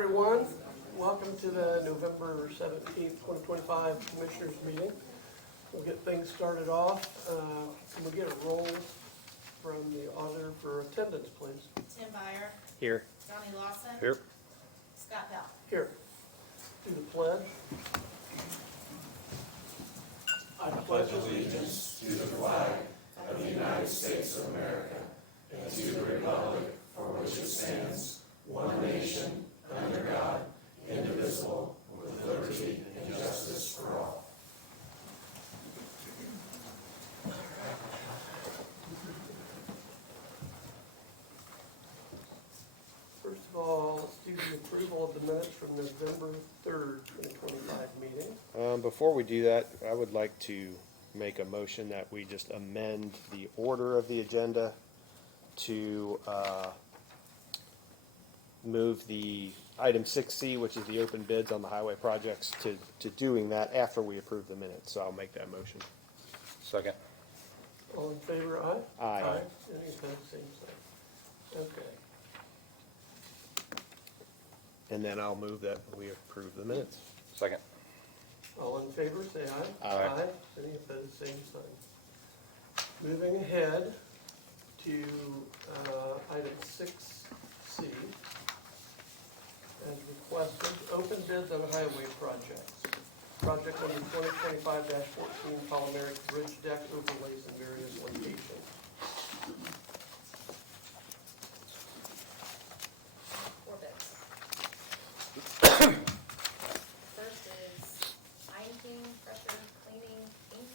everyone. Welcome to the November 17th, 2025 Commissioners meeting. We'll get things started off. Can we get a roll from the auditor for attendance, please? Tim Byer. Here. Johnny Lawson. Here. Scott Bell. Here. Do the pledge. I pledge allegiance to the flag of the United States of America and to the republic for which it stands, one nation, under God, indivisible, with liberty and justice for all. First of all, let's do the approval of the minutes from November 3rd, 2025 meeting. Before we do that, I would like to make a motion that we just amend the order of the agenda to move the item 6C, which is the open bids on the highway projects, to doing that after we approve the minutes. So I'll make that motion. Second. All in favor, aye? Aye. Any opposed, same sign. Okay. And then I'll move that we approve the minutes. Second. All in favor, say aye. Aye. Any opposed, same sign. Moving ahead to item 6C, as requested, open bids on highway projects. Project number 2025-14, polymeric bridge deck overlays in various locations. Four bids. First is Iron King Pressure Cleaning Inc.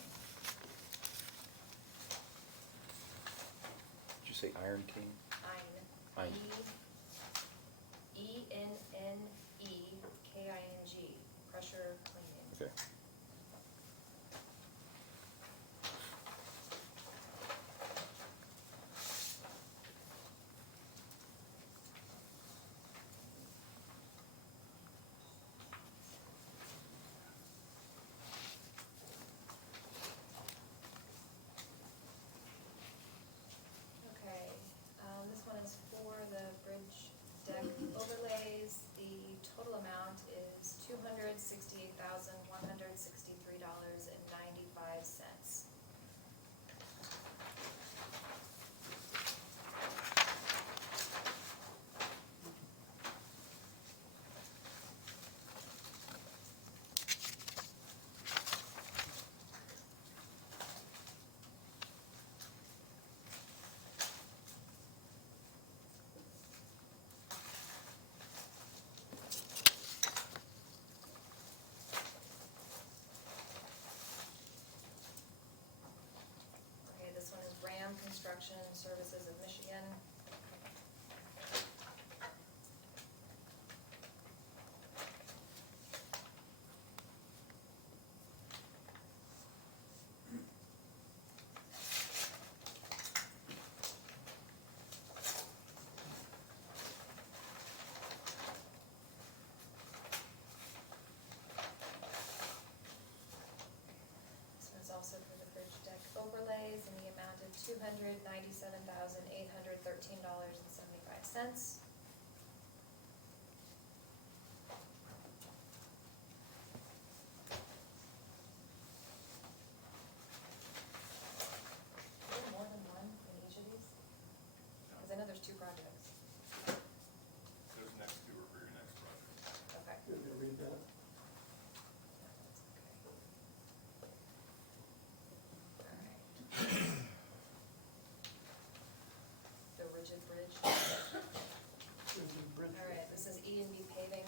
Did you say Iron King? Ein. Ein. ENNEKING. Pressure Cleaning. Okay. Okay, this one is for the bridge deck overlays. The total amount is $268,163.95. Okay, this one is Ram Construction Services of Michigan. This one's also for the bridge deck overlays in the amount of $297,813.75. Is there more than one in each of these? Because I know there's two projects. Those next two are for your next project. Okay. Did you read that? The rigid bridge. There's a bridge. All right, this is E&B paving.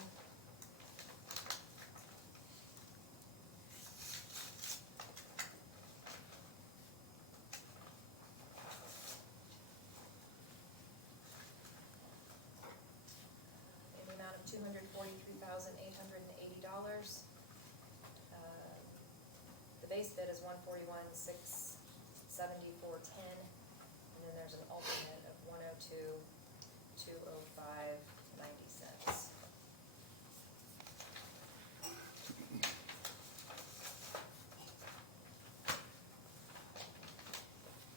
In the amount of $243,880. The base bid is $141,674.10, and then there's an alternate of $102,205.90.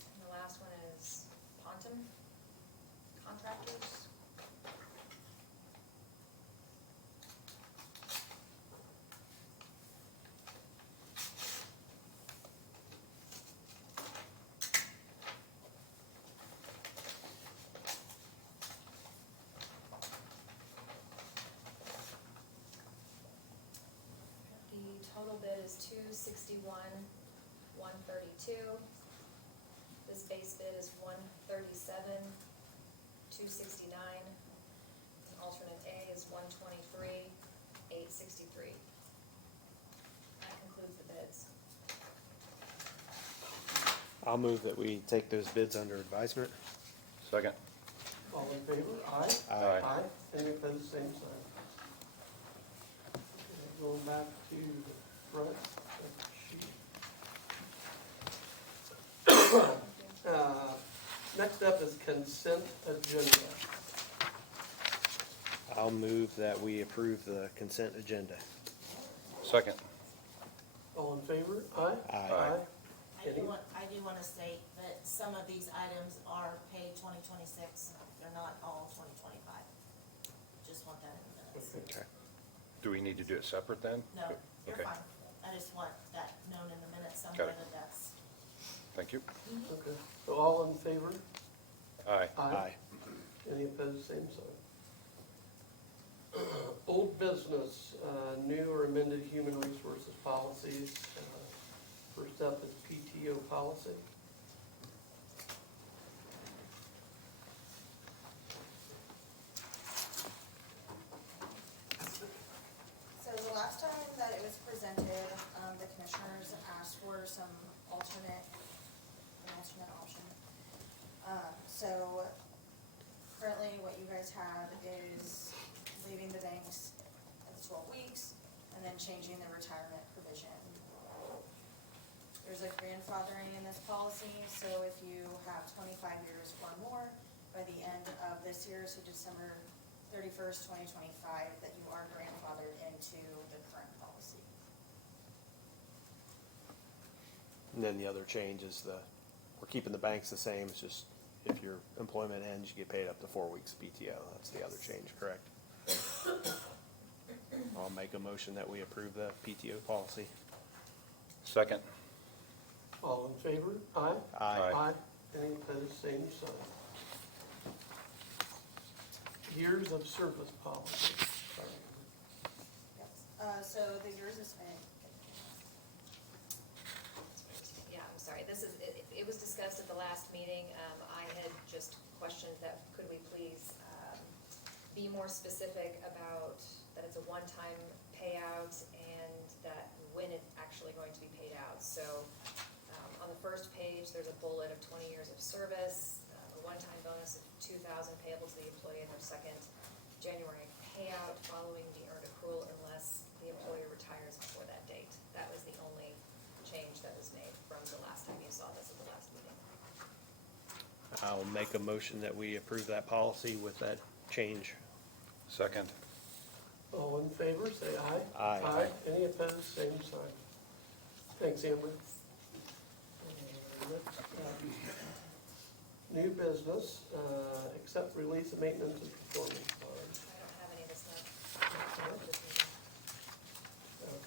And the last one is Pontum Contractors. bid is $261,132. This base bid is $137,269. And alternate A is $123,863. That concludes the bids. I'll move that we take those bids under advisement. Second. All in favor? Aye. Aye. Aye. Any opposed, same sign. Okay, going back to the front of the sheet. Next up is consent agenda. I'll move that we approve the consent agenda. Second. All in favor? Aye. Aye. Any- I do want to state that some of these items are paid 2026, they're not all 2025. Just want that in the minutes. Okay. Do we need to do it separate then? No, you're Okay. fine. I just want that known in the minutes Got somewhere it. that that's. Thank you. Okay, so all in favor? Aye. Aye. Any opposed, same sign. Old business, new or amended human resources policies. First up is PTO policy. So the last time that it was presented, the commissioners asked for some an alternate option. So currently what you guys have is leaving the banks at the 12 weeks and then changing the retirement provision. There's a grandfathering in this policy, so if you have 25 years or more by the end of this year, so December 31st, 2025, that you are grandfathered into the current policy. And then the other change is we're keeping the banks the same, it's just if your employment ends, you get paid up to 4 weeks PTO. That's the other change, correct? I'll make a motion that we approve the PTO policy. Second. All in favor? Aye. Aye. Any opposed, same sign. Years of service policy. Yes. So the yours is, Yeah, I'm sorry, it was discussed at the last meeting. I had just questioned that, could we please be more specific about that it's a one-time payout and that when it's actually going to be paid out. So on the first page, there's a bullet of 20 years of service, a one-time bonus of $2,000 payable to the employee in their second January payout following the earned accrual unless the employee retires before that date. That was the only change that was made from the last time you saw this at the last meeting. I'll make a motion that we approve that policy with that change. Second. All in favor, say aye. Aye. Aye. Any opposed, same sign. Thanks, Amber. New business, accept release of maintenance and performance bonds. I don't have any of this now. This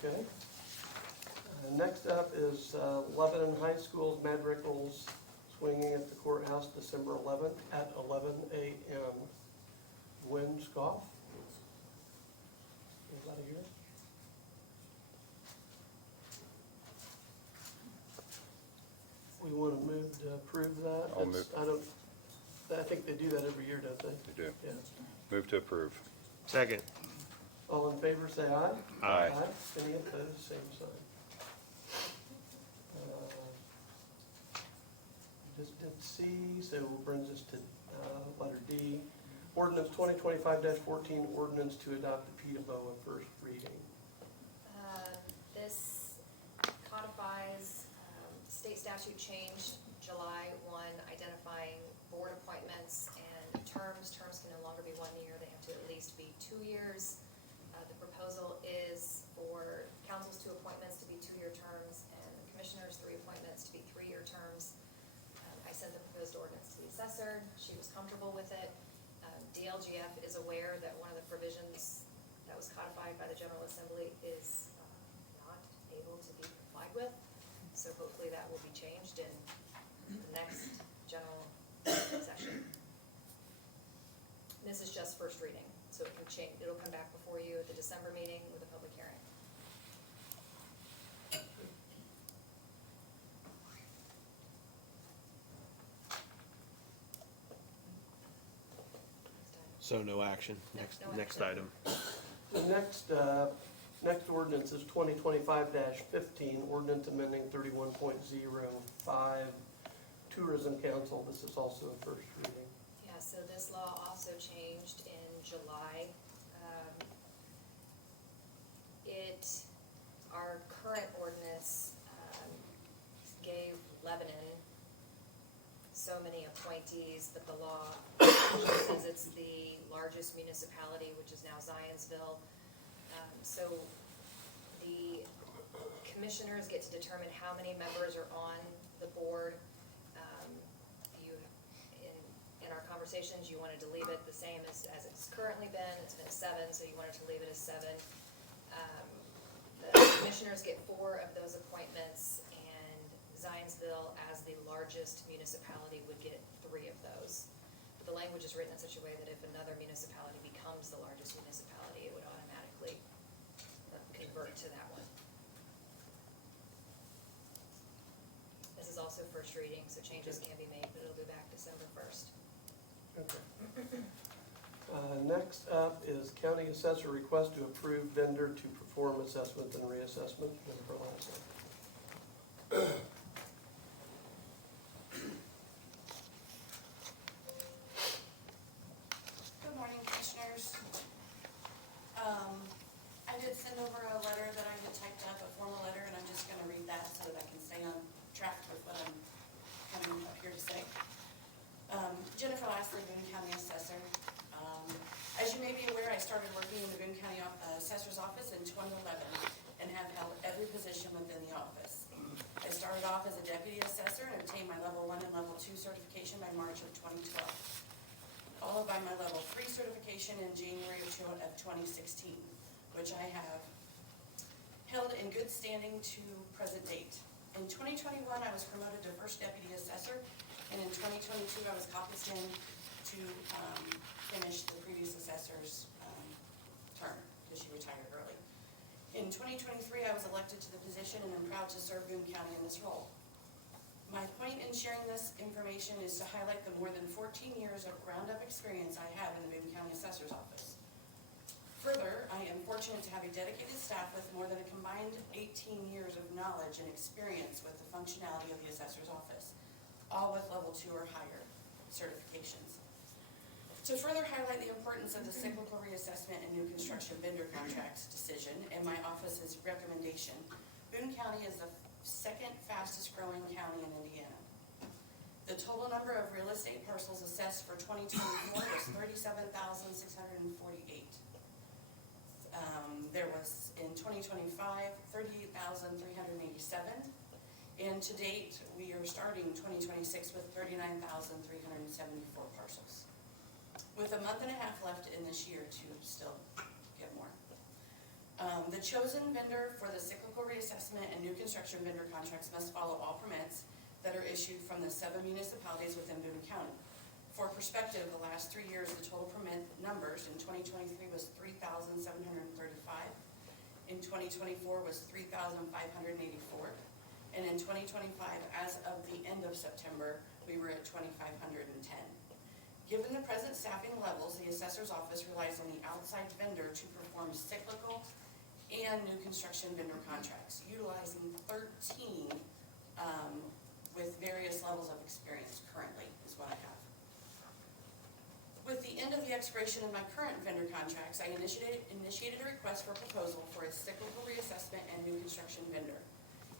meeting. Okay. Next up is Lebanon High School's Mad Rickles swinging at the courthouse December 11th at 11 a.m. Wind Scoff. Is that here? We want to move to approve that. I'll It's- I think they do that every year, don't they? You do. Yeah. Move to approve. Second. All in favor, say aye. Aye. Any opposed, same sign. Just did C, so it brings us to letter D. Ordinance 2025-14, ordinance to adopt the PWO on first reading. This codifies state statute change July 1, identifying board appointments and terms. Terms can no longer be 1 year, they have to at least be 2 years. The proposal is for council's 2 appointments to be 2-year terms and the commissioners' 3 appointments to be 3-year terms. I sent the proposed ordinance to the assessor, she was comfortable with it. DLGF is aware that one of the provisions that was codified by the General Assembly is not able to be complied with. So hopefully that will be changed in the next general session. This is just first reading, so it can change, it'll come back before you at the December meeting with a public hearing. So no action. No, Next, no next action. item. The next ordinance is 2025-15, ordinance amending 31.05 Tourism Council. This is also a first reading. Yeah, so this law also changed in July. Our current ordinance, gave Lebanon so many appointees, but the law says it's the largest municipality, which is now Zionsville. So the commissioners get to determine how many members are on the board. In our conversations, you wanted to leave it the same as it's currently been. It's been 7, so you wanted to leave it as 7. The commissioners get 4 of those appointments, and Zionsville, as the largest municipality, would get 3 of those. But the language is written in such a way that if another municipality becomes the largest municipality, it would automatically convert to that one. This is also first reading, so changes can be made, but it'll go back December 1st. Okay. Next up is county assessor request to approve vendor to perform assessment and reassessment. Jennifer Lansing. Good morning, commissioners. I did send over a letter that I had typed up, a formal letter, and I'm just gonna read that so that I can stay on track with what I'm coming up here to say. Jennifer Lasley, Boone County Assessor. As you may be aware, I started working in the Boone County Assessor's Office in 2011 and have held every position within the office. I started off as a deputy assessor and obtained my level 1 and level 2 certification by March of 2012, followed by my level 3 certification in January of 2016, which I have held in good standing to present date. In 2021, I was promoted to first deputy assessor, and in 2022, I was caucused in to finish the previous assessor's term, because she retired early. In 2023, I was elected to the position, and I'm proud to serve Boone County in this role. My point in sharing this information is to highlight the more than 14 years of ground-up experience I have in the Boone County Assessor's Office. Further, I am fortunate to have a dedicated staff with more than a combined 18 years of knowledge and experience with the functionality of the Assessor's Office, all with level 2 or higher certifications. To further highlight the importance of the cyclical reassessment and new construction vendor contracts decision and my office's recommendation, Boone County is the second fastest growing county in Indiana. The total number of real estate parcels assessed for 2024 was 37,648. There was, in 2025, 38,387. And to date, we are starting 2026 with 39,374 parcels, with a month and a half left in this year to still get more. The chosen vendor for the cyclical reassessment and new construction vendor contracts must follow all permits that are issued from the 7 municipalities within Boone County. For perspective, the last 3 years, the total permit numbers in 2023 was 3,735. In 2024 was 3,584. And in 2025, as of the end of September, we were at 2,510. Given the present staffing levels, the assessor's office relies on the outside vendor to perform cyclical and new construction vendor contracts, utilizing 13 with various levels of experience currently, is what I have. With the end of the expiration of my current vendor contracts, I initiated a request for proposal for a cyclical reassessment and new construction vendor.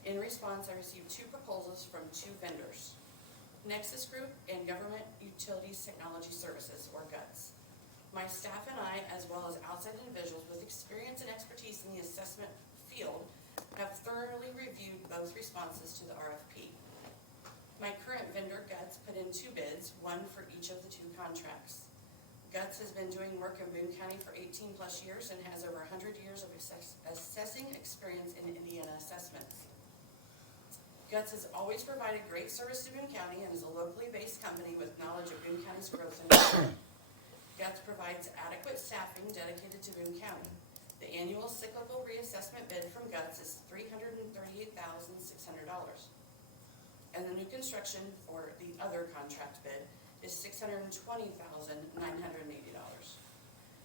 In response, I received 2 proposals from 2 vendors, Nexus Group and Government Utilities Technology Services, or GUTS. My staff and I, as well as outside individuals with experience and expertise in the assessment field, have thoroughly reviewed both responses to the RFP. My current vendor, GUTS, put in 2 bids, one for each of the 2 contracts. GUTS has been doing work in Boone County for 18 plus years and has over 100 years of assessing experience in Indiana assessments. GUTS has always provided great service to Boone County and is a locally based company with knowledge of Boone County's growth and development. GUTS provides adequate staffing dedicated to Boone County. The annual cyclical reassessment bid from GUTS is $338,600. And the new construction, or the other contract bid, is $620,980.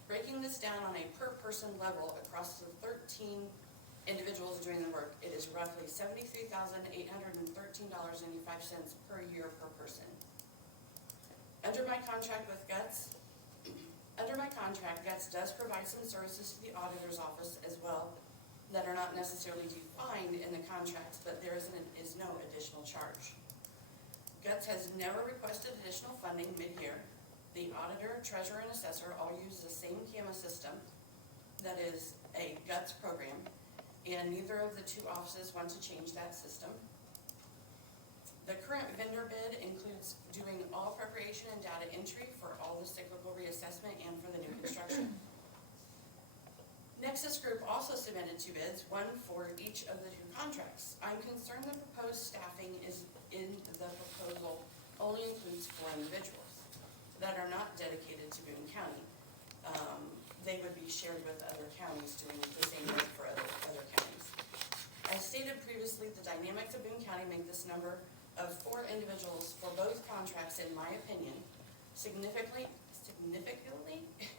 Breaking this down on a per-person level across the 13 individuals doing the work, it is roughly $73,813.85 per year per person. Under my contract, GUTS does provide some services to the auditor's office as well that are not necessarily defined in the contracts, but there is no additional charge. GUTS has never requested additional funding mid-year. The auditor, treasurer, and assessor all use the same CAMA system that is a GUTS program, and neither of the two offices want to change that system. The current vendor bid includes doing all preparation and data entry for all the cyclical reassessment and for the new construction. Nexus Group also submitted 2 bids, one for each of the 2 contracts. I'm concerned the proposed staffing is in the proposal only includes 4 individuals that are not dedicated to Boone County. They would be shared with other counties doing the same work for other counties. As stated previously, the dynamics of Boone County make this number of 4 individuals for both contracts, in my opinion, significantly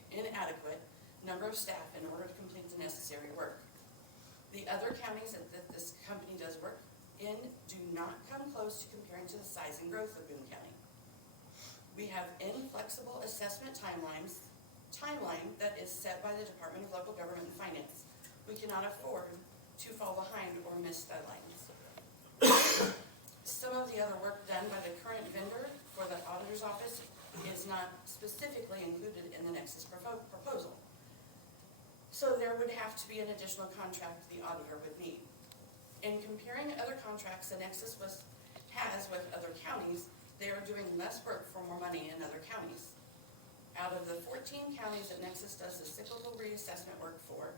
inadequate number of staff in order to complete the necessary work. The other counties that this company does work in do not come close to comparing to the size and growth of Boone County. We have inflexible assessment timeline that is set by the Department of Local Government and Finance. We cannot afford to fall behind or miss deadlines. Some of the other work done by the current vendor for the auditor's office is not specifically included in the Nexus proposal. So there would have to be an additional contract the auditor would need. In comparing other contracts the Nexus has with other counties, they are doing less work for more money in other counties. Out of the 14 counties that Nexus does the cyclical reassessment work for,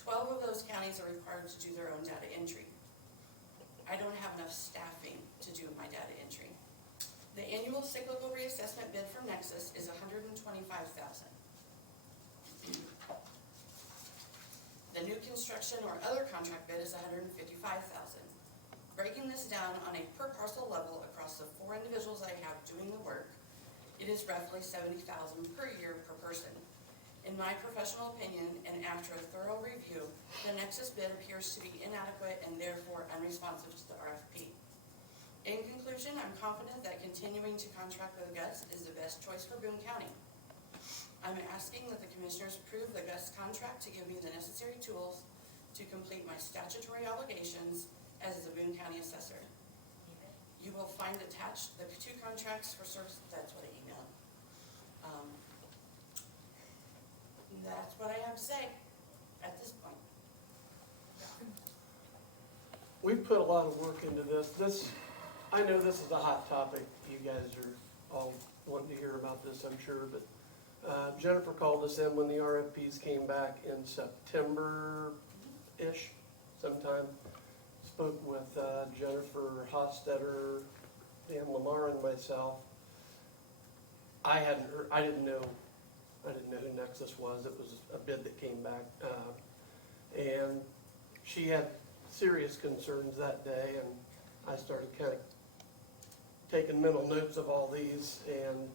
12 of those counties are required to do their own data entry. I don't have enough staffing to do my data entry. The annual cyclical reassessment bid from Nexus is $125,000. The new construction or other contract bid is $155,000. Breaking this down on a per parcel level across the 4 individuals I have doing the work, it is roughly $70,000 per year per person. In my professional opinion, and after a thorough review, the Nexus bid appears to be inadequate and therefore unresponsive to the RFP. In conclusion, I'm confident that continuing to contract with GUTS is the best choice for Boone County. I'm asking that the commissioners approve the GUTS contract to give me the necessary tools to complete my statutory obligations as the Boone County assessor. You will find attached the 2 contracts for service. That's what I emailed. That's what I have to say at this point. We've put a lot of work into this. I know this is a hot topic. You guys are all wanting to hear about this, I'm sure, but Jennifer called us in when the RFPs came back in September-ish sometime. Spoke with Jennifer Hostetter, Dan Lamar, and myself. I didn't know who Nexus was. It was a bid that came back. And she had serious concerns that day, and I started kind of taking mental notes of all these, and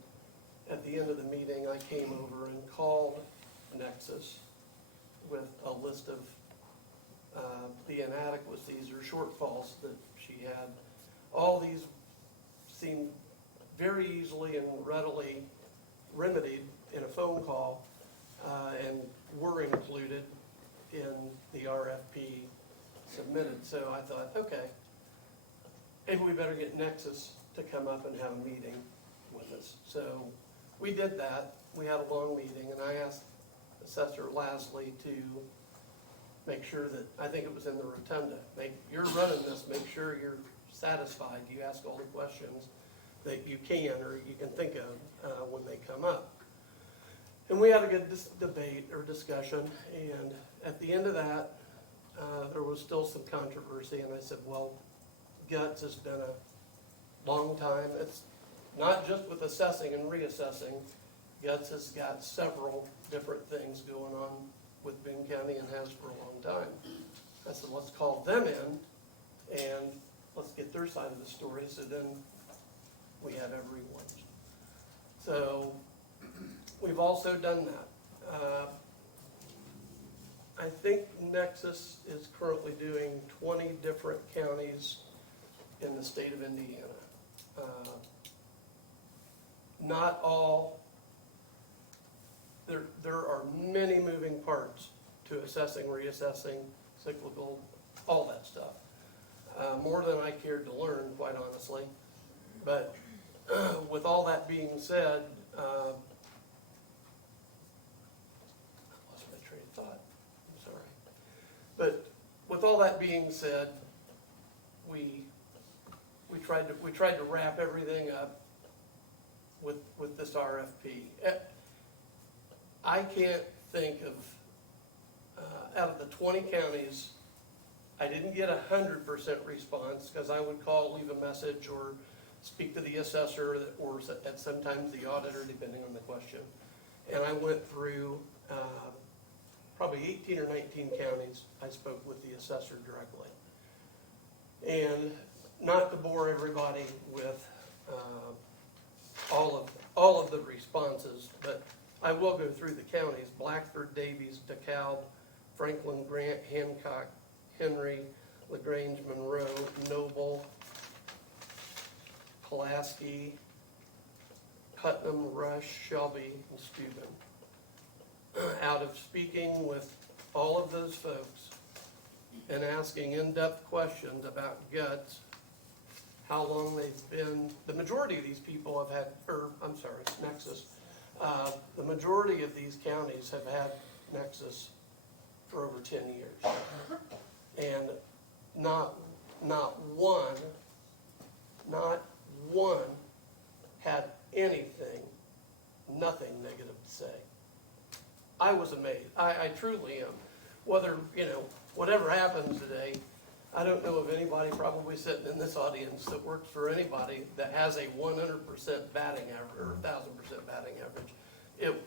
at the end of the meeting, I came over and called Nexus with a list of the inadequacies or shortfalls that she had. All these seemed very easily and readily remedied in a phone call, and were included in the RFP submitted. So I thought, okay, maybe we better get Nexus to come up and have a meeting with us. So we did that. We had a long meeting, and I asked Assessor Lasley to make sure that, I think it was in the rotunda, you're running this, make sure you're satisfied. You ask all the questions that you can or you can think of when they come up. And we had a good debate or discussion, and at the end of that, there was still some controversy, and I said, well, GUTS has been a long time. It's not just with assessing and reassessing. GUTS has got several different things going on with Boone County and has for a long time. I said, let's call them in and let's get their side of the story, so then we have everyone's. So, we've also done that. I think Nexus is currently doing 20 different counties in the state of Indiana. Not all, there are many moving parts to assessing, reassessing, cyclical, all that stuff. More than I cared to learn, quite honestly. But with all that being said, I lost my train of thought, I'm sorry. But with all that being said, we tried to wrap everything up with this RFP. I can't think of, out of the 20 counties, I didn't get 100% response, because I would call, leave a message, or speak to the assessor, or at sometimes the auditor, depending on the question. And I went through probably 18 or 19 counties. I spoke with the assessor directly. And not to bore everybody with all of the responses, but I will go through the counties: Blackford, Davies, DeKalb, Franklin, Grant, Hancock, Henry, LaGrange, Monroe, Noble, Pulaski, Putnam, Rush, Shelby, and Steuben. Out of speaking with all of those folks and asking in-depth questions about guts, how long they've been, the majority of these people have had, it's Nexus. The majority of these counties have had Nexus for over 10 years. And not one had nothing negative to say. I was amazed. I truly am. Whatever happens today, I don't know of anybody probably sitting in this audience that works for anybody that has a 100% batting average, or 1,000% batting average.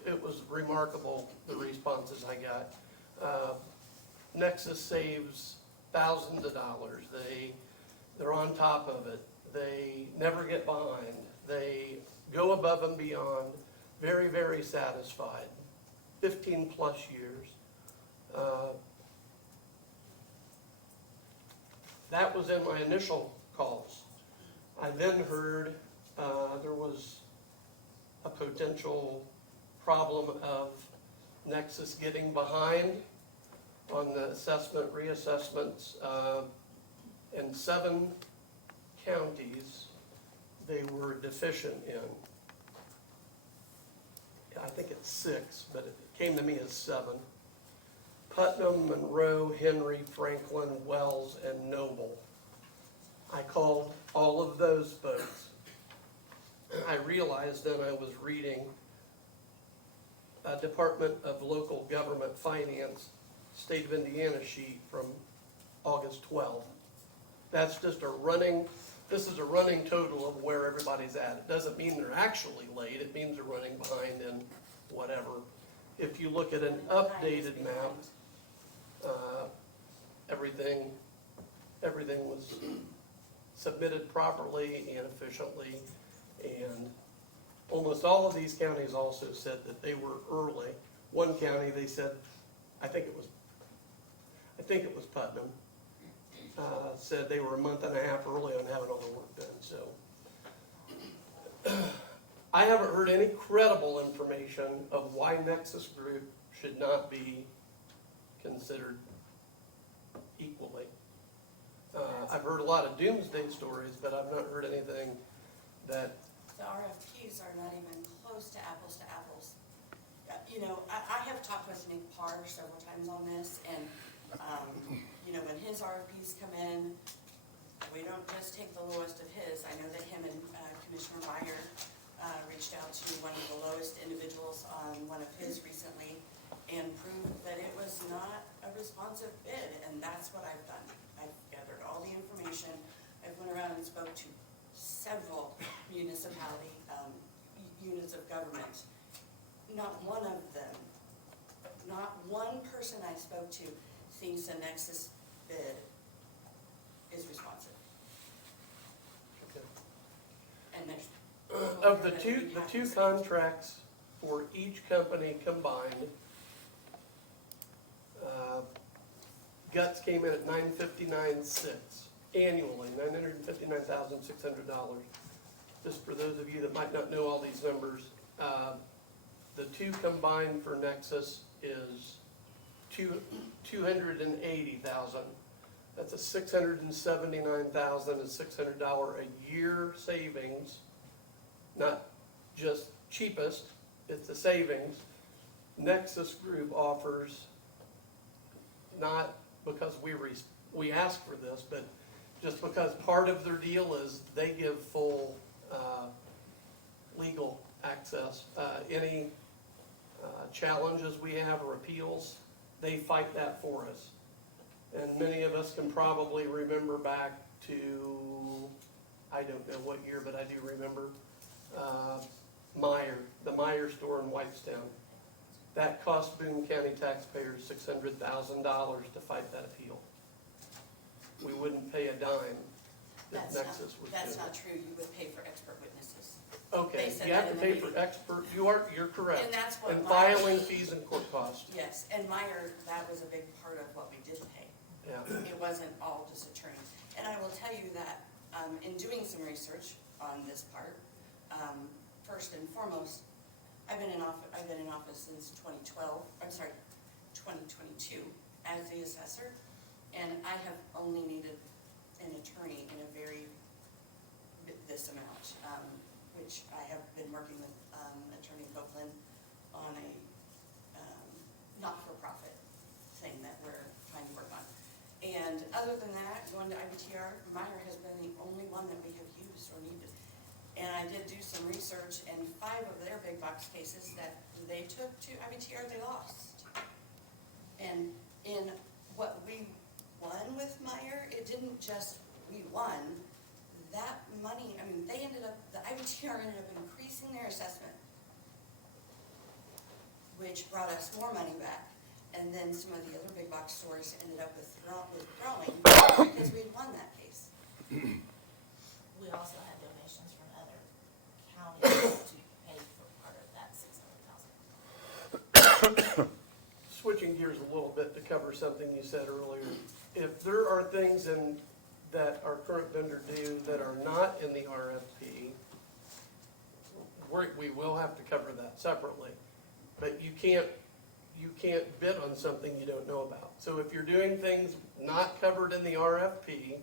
It was remarkable, the responses I got. Nexus saves thousands of dollars. They're on top of it. They never get behind. They go above and beyond. Very, very satisfied. 15 plus years. That was in my initial calls. I then heard there was a potential problem of Nexus getting behind on the assessment, reassessments, in 7 counties they were deficient in. I think it's 6, but it came to me as 7. Putnam, Monroe, Henry, Franklin, Wells, and Noble. I called all of those folks. I realized then I was reading a Department of Local Government Finance State of Indiana sheet from August 12th. That's just this is a running total of where everybody's at. It doesn't mean they're actually late, it means they're running behind in whatever. If you look at an updated map, everything was submitted properly and efficiently, and almost all of these counties also said that they were early. One county, they said, I think it was Putnam, said they were a month and a half early on having all the work done. So I haven't heard any credible information of why Nexus Group should not be considered equally. I've heard a lot of doomsday stories, but I've not heard anything that... The RFPs are not even close to apples. I have talked with Nick Parr several times on this, and when his RFPs come in, we don't just take the lowest of his. I know that him and Commissioner Meyer reached out to one of the lowest individuals on one of his recently and proved that it was not a responsive bid, and that's what I've done. I've gathered all the information. I went around and spoke to several municipality units of government. Not one of them, not one person I spoke to thinks the Nexus bid is responsive. Okay. And there's of the two contracts for each company combined, Guts came in at $959,600 annually, $959,600. Just for those of you that might not know all these numbers, the two combined for Nexus is $280,000. That's a $679,600 a year savings, not just cheapest, it's a savings. Nexus Group offers, not because we asked for this, but just because part of their deal is they give full legal access. Any challenges we have or appeals, they fight that for us. And many of us can probably remember back to, I don't know what year, but I do remember, the Meyer store in Whitestown. That cost Boone County taxpayers $600,000 to fight that appeal. We wouldn't pay a dime if Nexus was doing it. That's not true, you would pay for expert witnesses. Okay, They said you have that to in pay the for meeting. expert, you're correct. And that's what And Meyer- filing fees and court costs, Yes, and Meyer, that was a big part of what we did pay. yeah. It wasn't all just attorney. And I will tell you that, in doing some research on this part, first and foremost, I've been in office since 2022 as the assessor, and I have only needed an attorney in this amount, which I have been working with Attorney Copeland on a not-for-profit thing that we're trying to work on. And other than that, going to IBTR, Meyer has been the only one that we have used or needed. And I did do some research, and 5 of their big box cases that they took to IBTR, they lost. And in what we won with Meyer, it didn't just, we won, that money, I mean, the IBTR ended up increasing their assessment, which brought us more money back. And then some of the other big box stores ended up withdrawing because we had won that case. We also had donations from other counties to pay for part of that $600,000. Switching gears a little bit to cover something you said earlier, if there are things that our current vendor do that are not in the RFP, we will have to cover that separately. But you can't bid on something you don't know about. So if you're doing things not covered in the RFP,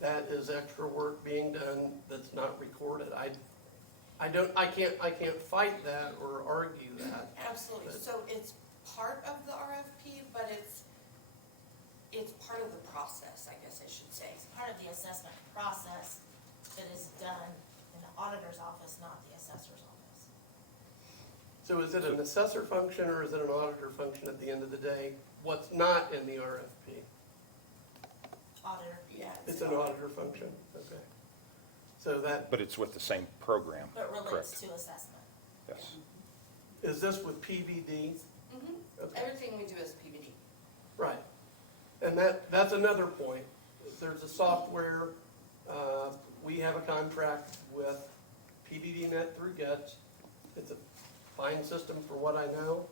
that is extra work being done that's not recorded. I can't fight that or argue that. Absolutely. But- So it's part of the RFP, but it's part of the process, I guess I should say. It's part of the assessment process that is done in the auditor's office, not the assessor's office. So is it an assessor function or is it an auditor function at the end of the day? What's not in the RFP? Auditor, Yeah. It's an auditor function, okay. So that, But it's with the same program, but relates correct? to assessment. Yes. is this with PVD? Mhm. Okay. Everything we do is PVD. Right. And that's another point. There's a software, we have a contract with PVDnet through Guts. It's a fine system for what I know.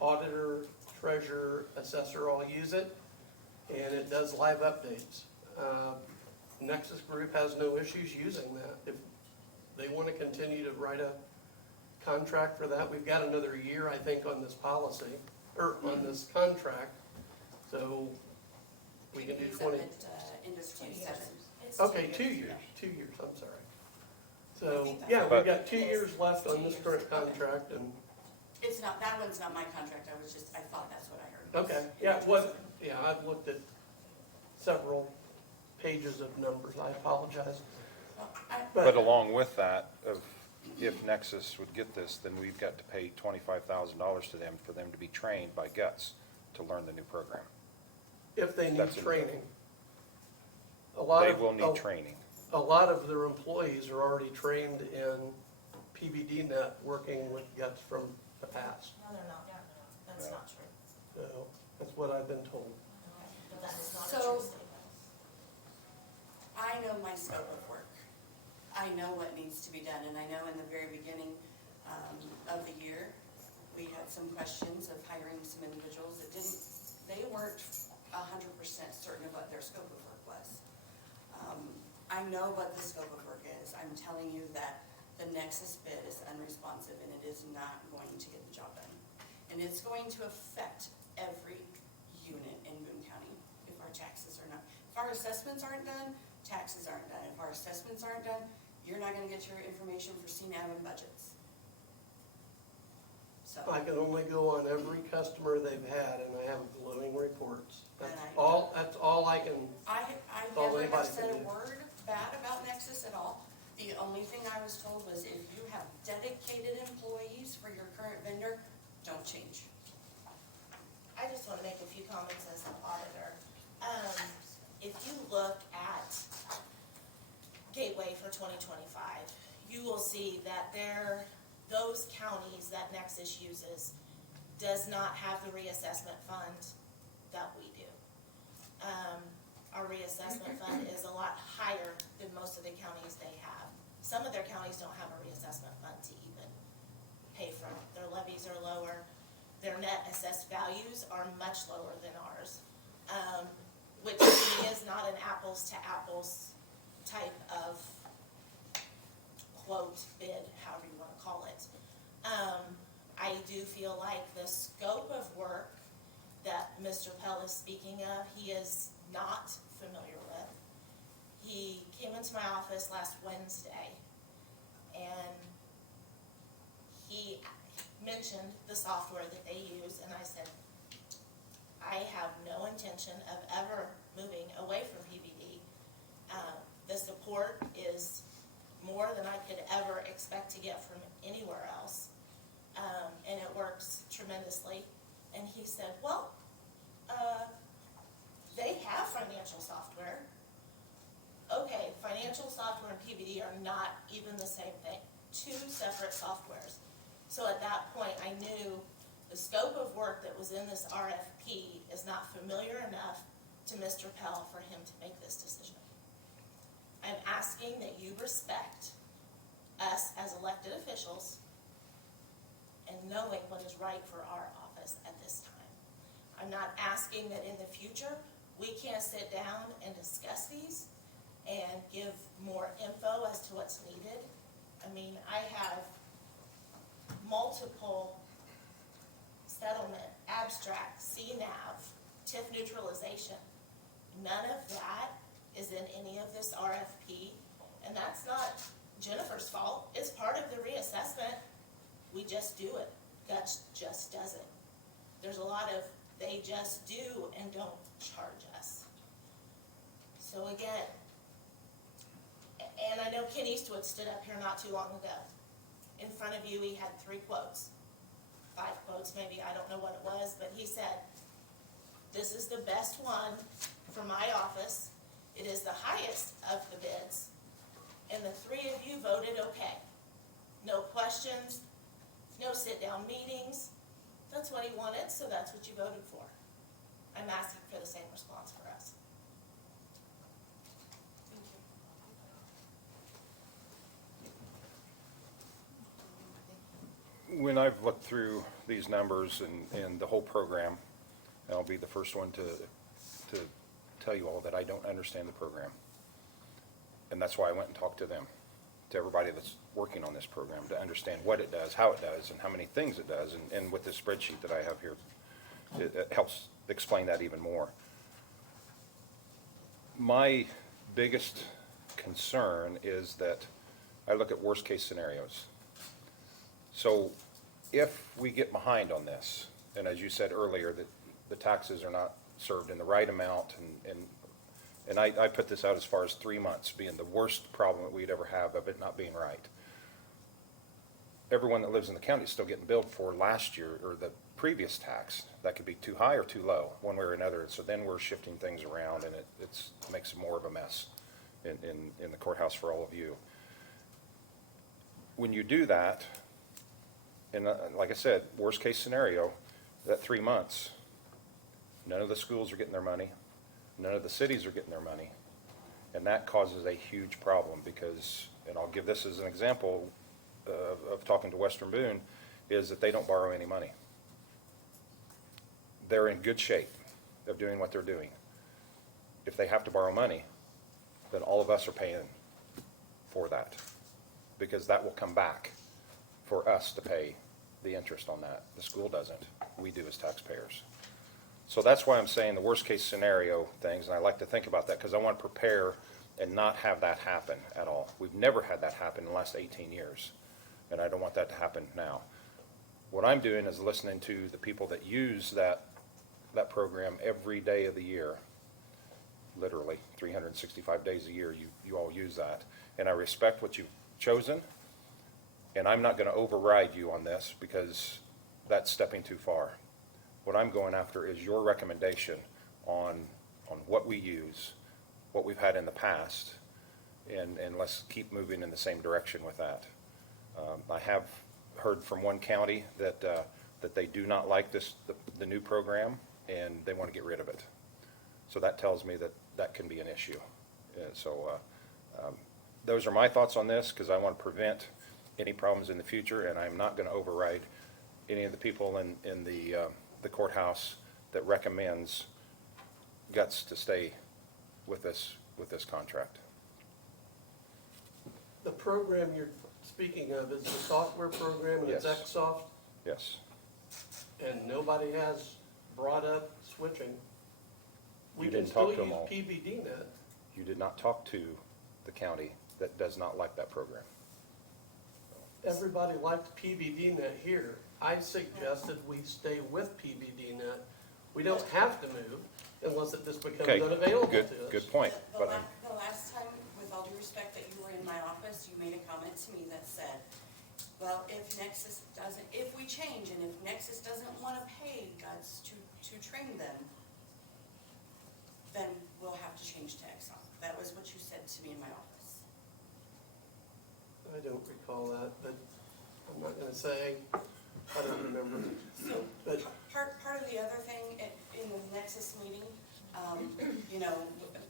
Auditor, treasurer, assessor all use it, and it does live updates. Nexus Group has no issues using that. If they want to continue to write a contract for that, we've got another year, I think, on this policy, or on this contract. So we can do PVD's 20, up at, end of 27. It's okay, 2 years. years, I'm sorry. I So, think that's yeah, But- we've got 2 years left on this current contract and, It's not, that one's not my contract, I thought that's what I heard. okay, yeah, I've looked at several pages of numbers, I apologize. Well, But along with that, if Nexus would get this, then we've got to pay $25,000 to them for them to be trained by Guts to learn the new program. If they need That's in- training. A lot They of- will need training. A lot of their employees are already trained in PVDnet, working with Guts from the past. No, they're not. That's not true. So, that's what I've been told. But that is not a So- true statement. I know my scope of work. I know what needs to be done, and I know in the very beginning of the year, we had some questions of hiring some individuals that they weren't 100% certain of what their scope of work was. I know what the scope of work is. I'm telling you that the Nexus bid is unresponsive and it is not going to get the job done. And it's going to affect every unit in Boone County if our taxes are not, if our assessments aren't done, taxes aren't done. If our assessments aren't done, you're not gonna get your information for CNAV and budgets. So, I can only go on every customer they've had, and I have glowing reports. That's And I- all I can, I all never have anybody said a can do. word bad about Nexus at all. The only thing I was told was if you have dedicated employees for your current vendor, don't change. I just want to make a few comments as an auditor. If you look at Gateway for 2025, you will see that those counties that Nexus uses does not have the reassessment fund that we do. Our reassessment fund is a lot higher than most of the counties they have. Some of their counties don't have a reassessment fund to even pay from. Their levies are lower. Their net assessed values are much lower than ours, which to me is not an apples to apples type of quote bid, however you want to call it. I do feel like the scope of work that Mr. Pell is speaking of, he is not familiar with. He came into my office last Wednesday and he mentioned the software that they use, and I said, I have no intention of ever moving away from PBD. The support is more than I could ever expect to get from anywhere else, and it works tremendously. And he said, well, they have financial software. Okay, financial software and PBD are not even the same thing, two separate softwares. So at that point, I knew the scope of work that was in this RFP is not familiar enough to Mr. Pell for him to make this decision. I'm asking that you respect us as elected officials and knowing what is right for our office at this time. I'm not asking that in the future we can't sit down and discuss these and give more info as to what's needed. I mean, I have multiple settlement, abstract, CNAV, TIF neutralization. None of that is in any of this RFP, and that's not Jennifer's fault. It's part of the reassessment. We just do it. Guts just does it. There's a lot of they just do and don't charge us. So again, and I know Ken Eastwood stood up here not too long ago. In front of you, he had 3 quotes, 5 quotes maybe, I don't know what it was, but he said, this is the best one for my office. It is the highest of the bids, and the 3 of you voted okay. No questions, no sit-down meetings. That's what he wanted, so that's what you voted for. I'm asking for the same response for us. When I've looked through these numbers and the whole program, and I'll be the first one to tell you all that I don't understand the program. And that's why I went and talked to them, to everybody that's working on this program, to understand what it does, how it does, and how many things it does. And with this spreadsheet that I have here, it helps explain that even more. My biggest concern is that I look at worst case scenarios. So if we get behind on this, and as you said earlier, that the taxes are not served in the right amount, and I put this out as far as 3 months being the worst problem that we'd ever have of it not being right. Everyone that lives in the county is still getting billed for last year or the previous tax. That could be too high or too low, one way or another. So then we're shifting things around, and it makes more of a mess in the courthouse for all of you. When you do that, and like I said, worst case scenario, that 3 months, none of the schools are getting their money, none of the cities are getting their money, And that causes a huge problem because, and I'll give this as an example of talking to Western Boone, is that they don't borrow any money. They're in good shape of doing what they're doing. If they have to borrow money, then all of us are paying for that, because that will come back for us to pay the interest on that. The school doesn't. We do as taxpayers. So that's why I'm saying the worst-case scenario things, and I like to think about that because I want to prepare and not have that happen at all. We've never had that happen in the last 18 years, and I don't want that to happen now. What I'm doing is listening to the people that use that program every day of the year, literally 365 days a year, you all use that. And I respect what you've chosen, and I'm not going to override you on this because that's stepping too far. What I'm going after is your recommendation on what we use, what we've had in the past, and let's keep moving in the same direction with that. I have heard from one county that they do not like the new program, and they want to get rid of it. So that tells me that can be an issue. Those are my thoughts on this, because I want to prevent any problems in the future, and I'm not going to override any of the people in the courthouse that recommends guts to stay with this contract. The program you're speaking of is the software program, and it's Yes. Xsoft, Yes. and nobody has brought up switching. We You can didn't talk still to them all. use PBDnet. You did not talk to the county that does not like that program. Everybody liked PBDnet here. I suggested we stay with PBDnet. We don't have to move unless it just becomes Okay, unavailable to us. good point. But The last time, with all due respect, that you were in my office, you made a comment to me that said, well, if we change and if Nexus doesn't want to pay Guts to train them, then we'll have to change to Exxon. That was what you said to me in my office. I don't recall that, but I'm not gonna say, I don't remember. So, But part of the other thing in the Nexus meeting,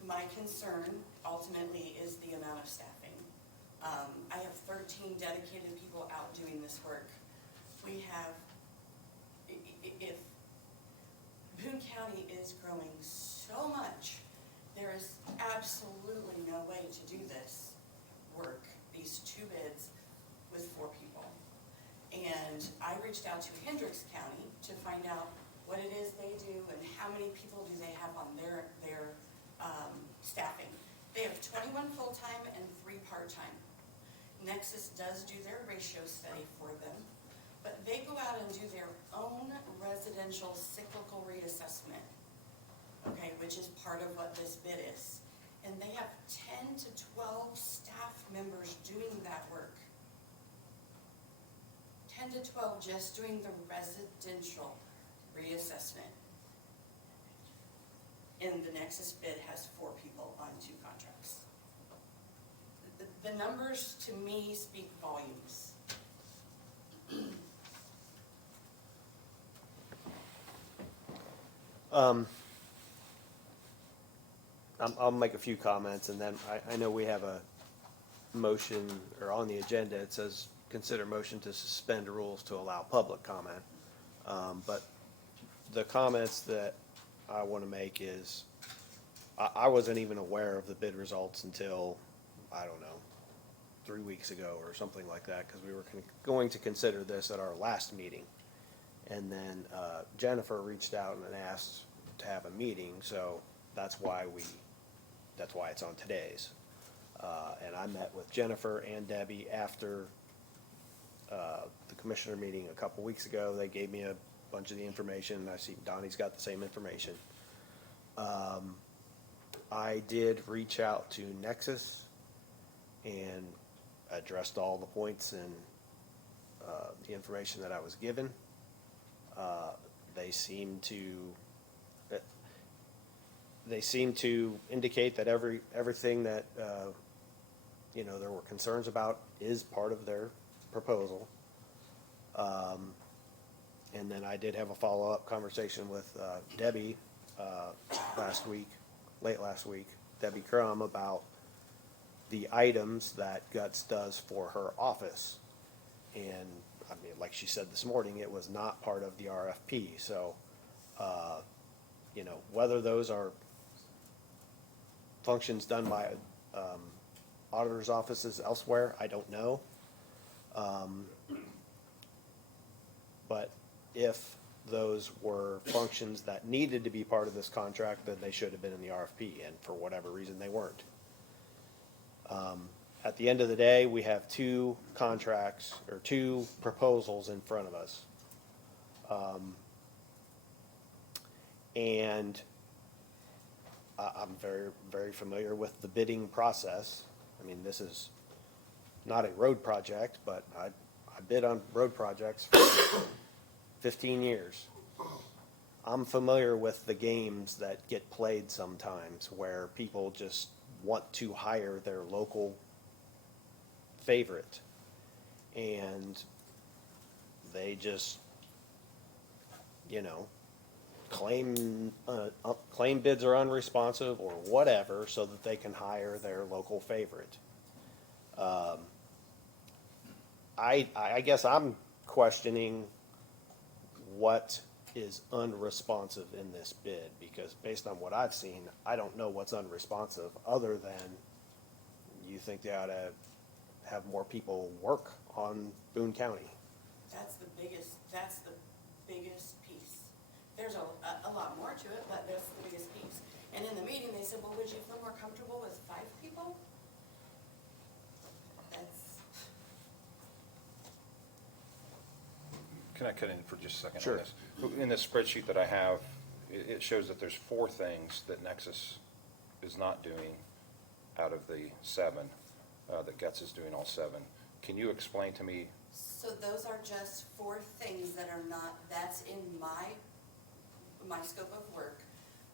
my concern ultimately is the amount of staffing. I have 13 dedicated people out doing this work. We have, if Boone County is growing so much, there is absolutely no way to do this work, these two bids, with 4 people. And I reached out to Hendricks County to find out what it is they do and how many people do they have on their staffing. They have 21 full-time and 3 part-time. Nexus does do their ratio study for them, but they go out and do their own residential cyclical reassessment, okay, which is part of what this bid is. And they have 10 to 12 staff members doing that work. 10 to 12 just doing the residential reassessment. And the Nexus bid has 4 people on 2 contracts. The numbers to me speak volumes. I'll make a few comments, and then I know we have a motion, or on the agenda, it says, consider motion to suspend rules to allow public comment. But the comments that I want to make is, I wasn't even aware of the bid results until, I don't know, 3 weeks ago or something like that, because we were going to consider this at our last meeting. And then Jennifer reached out and asked to have a meeting, so that's why it's on today's. And I met with Jennifer and Debbie after the commissioner meeting a couple weeks ago. They gave me a bunch of the information. I see Donnie's got the same information. I did reach out to Nexus and addressed all the points and the information that I was given. They seem to indicate that everything that there were concerns about is part of their proposal. And then I did have a follow-up conversation with Debbie late last week, Debbie Crum, about the items that Guts does for her office. And, I mean, like she said this morning, it was not part of the RFP, so, you know, whether those are functions done by, auditors' offices elsewhere, I don't know. But if those were functions that needed to be part of this contract, then they should have been in the RFP, and for whatever reason, they weren't. At the end of the day, we have two contracts, or two proposals in front of us. And I'm very, very familiar with the bidding process. I mean, this is not a road project, but I bid on road projects for 15 years. I'm familiar with the games that get played sometimes where people just want to hire their local favorite. And they just, you know, claim bids are unresponsive or whatever so that they can hire their local favorite. I guess I'm questioning what is unresponsive in this bid, because based on what I've seen, I don't know what's unresponsive other than you think they ought to have more people work on Boone County. That's the biggest piece. There's a lot more to it, but that's the biggest piece. And in the meeting, they said, well, would you feel more comfortable with 5 people? That's, Can I cut in for just a second Sure. on this? In this spreadsheet that I have, it shows that there's 4 things that Nexus is not doing out of the 7, that Guts is doing all 7. Can you explain to me? so those are just 4 things that are not, that's in my scope of work,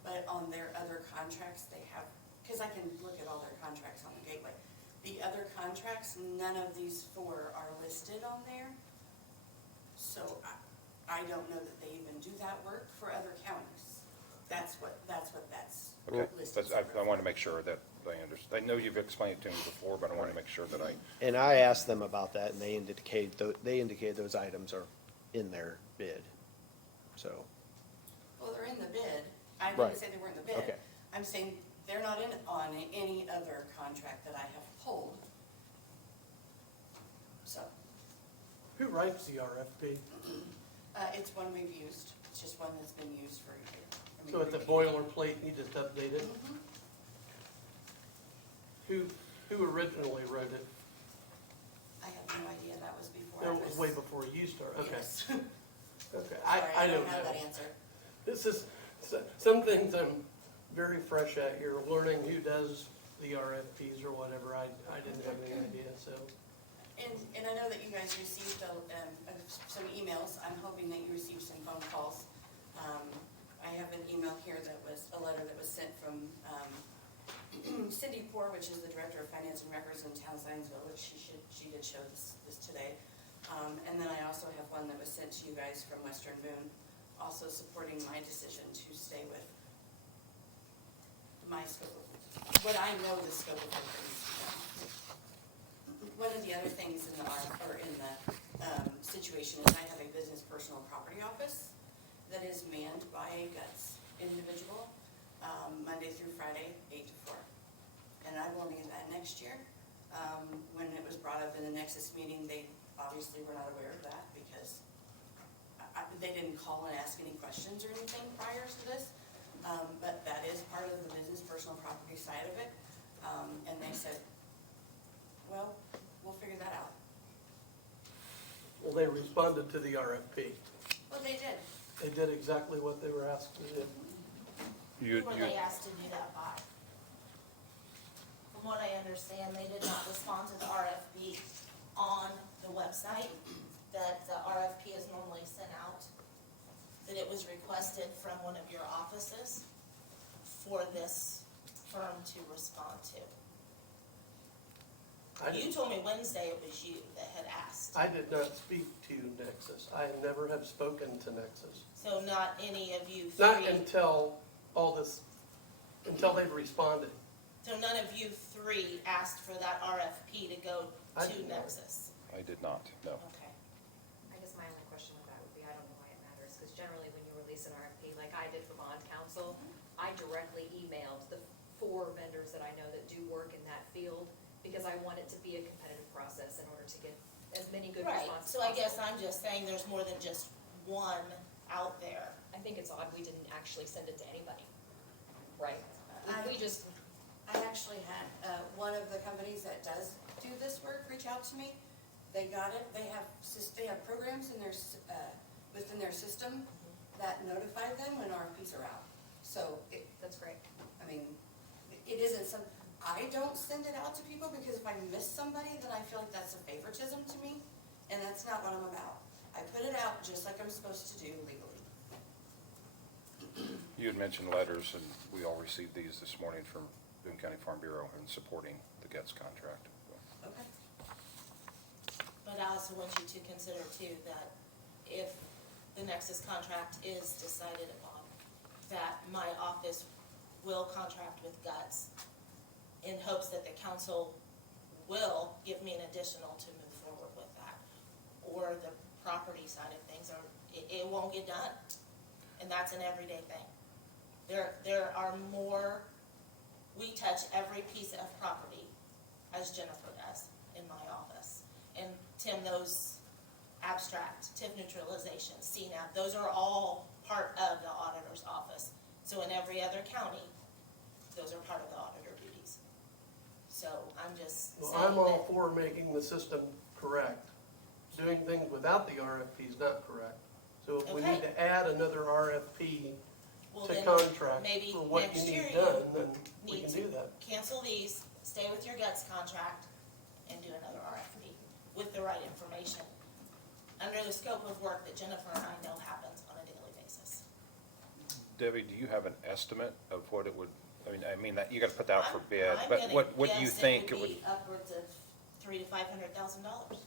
but on their other contracts, they have, because I can look at all their contracts on the gateway. The other contracts, none of these 4 are listed on there. So I don't know that they even do that work for other counties. That's what that's Okay, listed. I want to make sure that I understand. I know you've explained it to me before, but I want to make sure that I, And I asked them about that, and they indicated those items are in their bid, so. Well, they're in the bid. I Right. didn't say they were in the bid. Okay. I'm saying they're not in on any other contract that I have pulled. So, Who writes the RFP? it's one we've used. It's just one that's been used for a year. I mean, So it's a boilerplate, you just update it? Mhm. Who originally wrote it? I have no idea. That was before I It was. was way before you started, okay. Yes. Okay, Sorry, I don't have know. that answer. This is, some things I'm very fresh at here, learning who does the RFPs or whatever, I didn't have any idea, so. And I know that you guys received some emails. I'm hoping that you received some phone calls. I have an email here that was a letter that was sent from Cindy Poor, which is the Director of Finance and Records in Town Zionsville, which she did show this today. And then I also have one that was sent to you guys from Western Boone, also supporting my decision to stay with my scope of, what I know the scope of work is. One of the other things in the situation is I have a business personal property office that is manned by a Guts individual, Monday through Friday, 8 to 4. And I will need that next year. When it was brought up in the Nexus meeting, they obviously were not aware of that because they didn't call and ask any questions or anything prior to this. But that is part of the business personal property side of it. And they said, well, we'll figure that out. Well, they responded to the RFP. Well, they did. They did exactly what they were asked to do. Who were they asked to do that by? From what I understand, they did not respond to the RFP on the website, that the RFP is normally sent out, that it was requested from one of your offices for this firm to respond to. You told me Wednesday it was you that had asked. I did not speak to Nexus. I never have spoken to Nexus. So not any of you Not three, until all this, until they've responded. so none of you three asked for that RFP to go I to did not. Nexus. I did not, no. Okay. I guess my only question with that would be, I don't know why it matters, because generally when you release an RFP, like I did for bond counsel, I directly emailed the 4 vendors that I know that do work in that field, because I want it to be a competitive process in order to get as many good Right, responses so I guess possible. I'm just saying there's more than just one out there. I think it's odd we didn't actually send it to anybody, right? We just, I actually had, one of the companies that does do this work reach out to me. They got it, they have programs in their, within their system that notify them when RFPs are out. So, that's great. I mean, it isn't some, I don't send it out to people because if I miss somebody, then I feel like that's a favoritism to me, and that's not what I'm about. I put it out just like I'm supposed to do legally. You had mentioned letters, and we all received these this morning from Boone County Farm Bureau in supporting the GETS contract. Okay. But I also want you to consider too that if the Nexus contract is decided upon, that my office will contract with Guts in hopes that the council will give me an additional to move forward with that. Or the property side of things, or it won't get done. And that's an everyday thing. There are more, we touch every piece of property as Jennifer does in my office. And Tim, those abstract, TIF neutralization, CNAP, those are all part of the auditor's office. So in every other county, those are part of the auditor duties. So I'm just Well, saying I'm all that, for making the system correct. Doing things without the RFP is not correct. So if we need Okay. to add another RFP well, to then contract maybe for what you next year need you done, then we need can to do that. cancel these, stay with your Guts contract, and do another RFP with the right information, under the scope of work that Jennifer and I know happens on a daily basis. Debbie, do you have an estimate of what it would, I mean, that, you gotta put that out for I'm- bid, I'm but gonna what do you guess think it would would? be upwards of $300,000 to $500,000.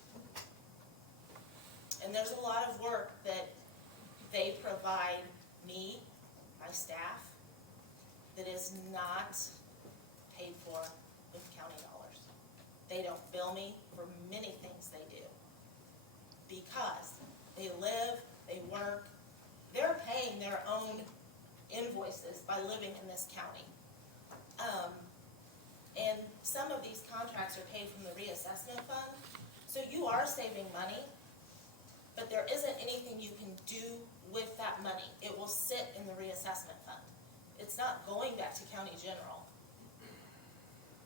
And there's a lot of work that they provide me, my staff, that is not paid for with county dollars. They don't bill me for many things they do. Because they live, they work, they're paying their own invoices by living in this county. And some of these contracts are paid from the reassessment fund, so you are saving money, but there isn't anything you can do with that money. It will sit in the reassessment fund. It's not going back to county general.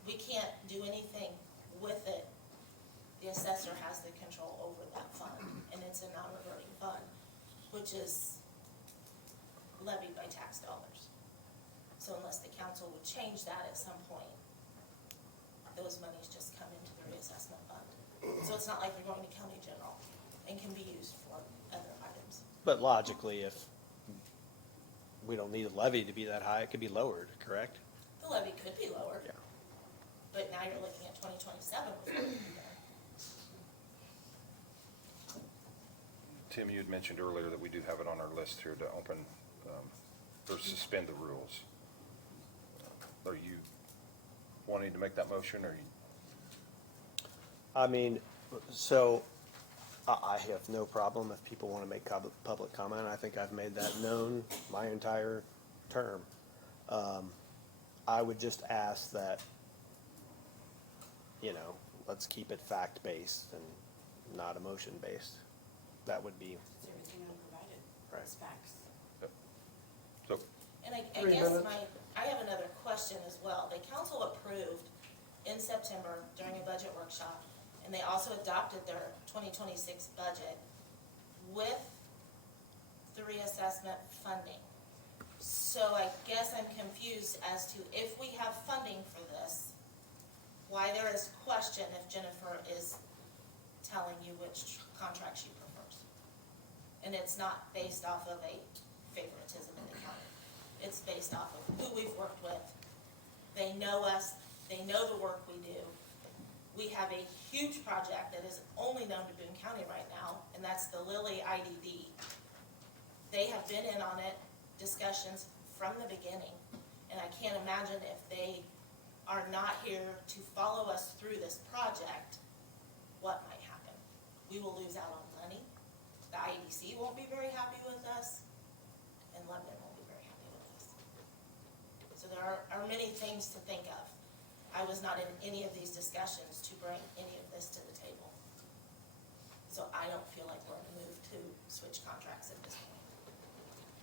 We can't do anything with it. The assessor has the control over that fund, and it's a non-reverting fund, which is levied by tax dollars. So unless the council would change that at some point, those monies just come into the reassessment fund. So it's not like they're going to county general and can be used for other items. But logically, if we don't need a levy to be that high, it could be lowered, correct? The levy could be lowered, Yeah. but now you're looking at 2027 before it can be done. Tim, you had mentioned earlier that we do have it on our list here to open, or suspend the rules. Are you wanting to make that motion, or you? I mean, so I have no problem if people want to make public comment. I think I've made that known my entire term. I would just ask that, let's keep it fact-based and not emotion-based. That would be, It's everything I provided. Right. It's facts. So, And I 3 guess minutes. I have another question as well. The council approved in September during a budget workshop, and they also adopted their 2026 budget with the reassessment funding. So I guess I'm confused as to if we have funding for this, why there is question if Jennifer is telling you which contract she prefers. And it's not based off of a favoritism in the county. It's based off of who we've worked with. They know us, they know the work we do. We have a huge project that is only known to Boone County right now, and that's the Lilly IDB. They have been in on it, discussions from the beginning, and I can't imagine if they are not here to follow us through this project, what might happen? We will lose out on money. The IEDC won't be very happy with us, and Lebanon won't be very happy with us. So there are many things to think of. I was not in any of these discussions to bring any of this to the table. So I don't feel like we're gonna move to switch contracts at this point.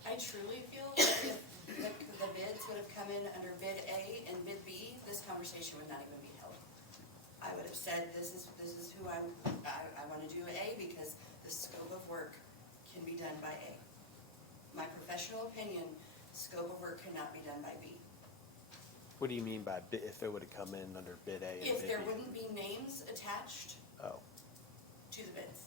I truly feel like if the bids would have come in under bid A and bid B, this conversation would not even be held. I would have said, this is who I want to do A because the scope of work can be done by A. My professional opinion, scope of work cannot be done by B. What do you mean by bid, if it would have come in under bid A and bid B? If there wouldn't be names attached Oh, to the bids.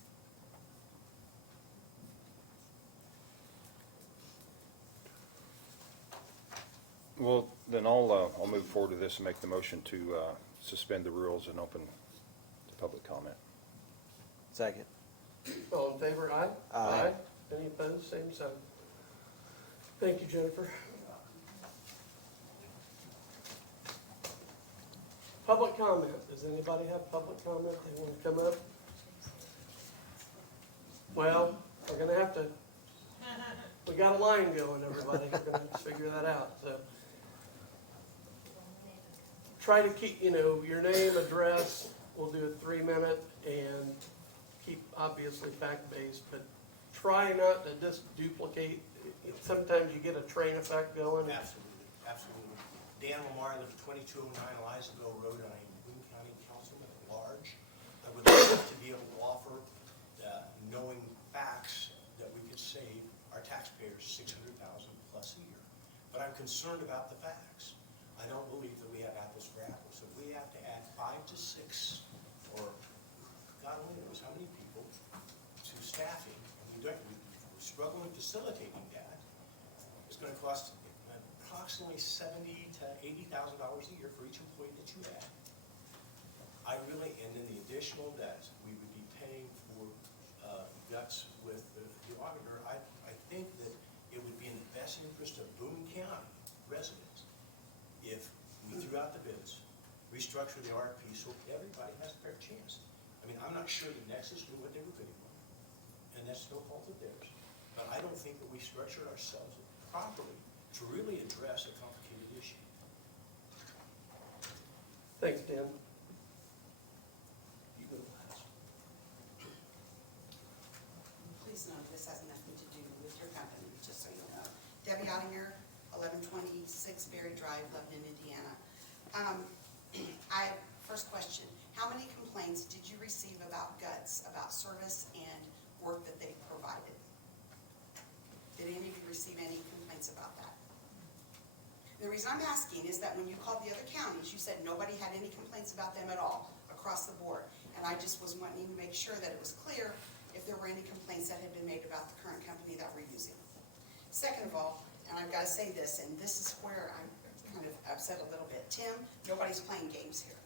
Well, then I'll move forward to this and make the motion to suspend the rules and open to public comment. second. All in favor, aye? Aye. Any opposed, same sign. Thank you, Jennifer. Public comment. Does anybody have public comment they want to come up? Well, we're gonna have to, we got a line going, everybody. We're gonna have to figure that out, so. Try to keep, your name, address, we'll do a 3-minute, and keep obviously fact-based, but try not to just duplicate. Sometimes you get a train effect going. Absolutely, absolutely. Dan Lamar, I live at 2209 Elizabeth Road, and I am Boone County Councilman at large. I would love to be able to offer, knowing facts, that we could save our taxpayers $600,000 plus a year. But I'm concerned about the facts. I don't believe that we have apples for apples. If we have to add 5 to 6, or God only knows how many people to staffing, and we're struggling facilitating that, it's going to cost approximately $70,000 to $80,000 a year for each employee that you add. And then the additional that we would be paying for guts with the auditor, I think that it would be in the best interest of Boone County residents if we threw out the bids, restructure the RFP so everybody has a fair chance. I mean, I'm not sure that Nexus knew what they were bidding on, and that's no fault of theirs. But I don't think that we structured ourselves properly to really address a complicated issue. Thanks, Dan. You go last. Please note, this has nothing to do with your company, just so you know. Debbie Ottinger, 1126 Berry Drive, Lebanon, Indiana. First question, how many complaints did you receive about guts, about service and work that they provided? Did any of you receive any complaints about that? The reason I'm asking is that when you called the other counties, you said nobody had any complaints about them at all, across the board. And I just was wanting to make sure that it was clear if there were any complaints that had been made about the current company that we're using. Second of all, and I've got to say this, and this is where I'm kind of upset a little bit. Tim, nobody's playing games here.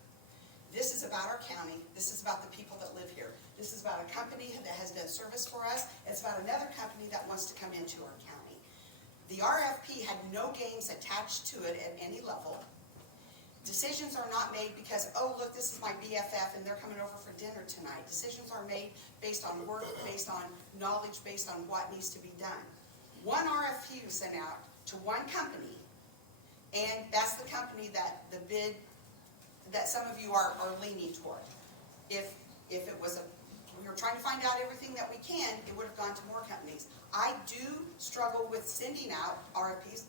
This is about our county. This is about the people that live here. This is about a company that has done service for us. It's about another company that wants to come into our county. The RFP had no games attached to it at any level. Decisions are not made because, oh, look, this is my BFF and they're coming over for dinner tonight. Decisions are made based on work, based on knowledge, based on what needs to be done. One RFP was sent out to one company, and that's the company that the bid, that some of you are leaning toward. If it was we were trying to find out everything that we can, it would have gone to more companies. I do struggle with sending out RFPs,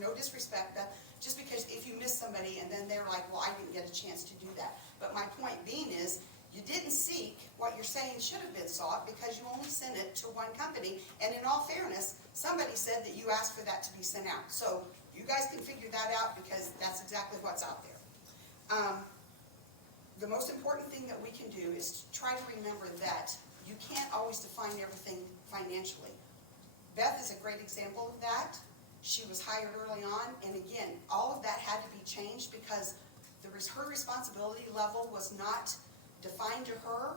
no disrespect, but just because if you miss somebody and then they're like, well, I didn't get a chance to do that. But my point being is, you didn't seek what you're saying should have been sought because you only sent it to one company. And in all fairness, somebody said that you asked for that to be sent out. So you guys can figure that out because that's exactly what's out there. The most important thing that we can do is to try to remember that you can't always define everything financially. Beth is a great example of that. She was hired early on, and again, all of that had to be changed because her responsibility level was not defined to her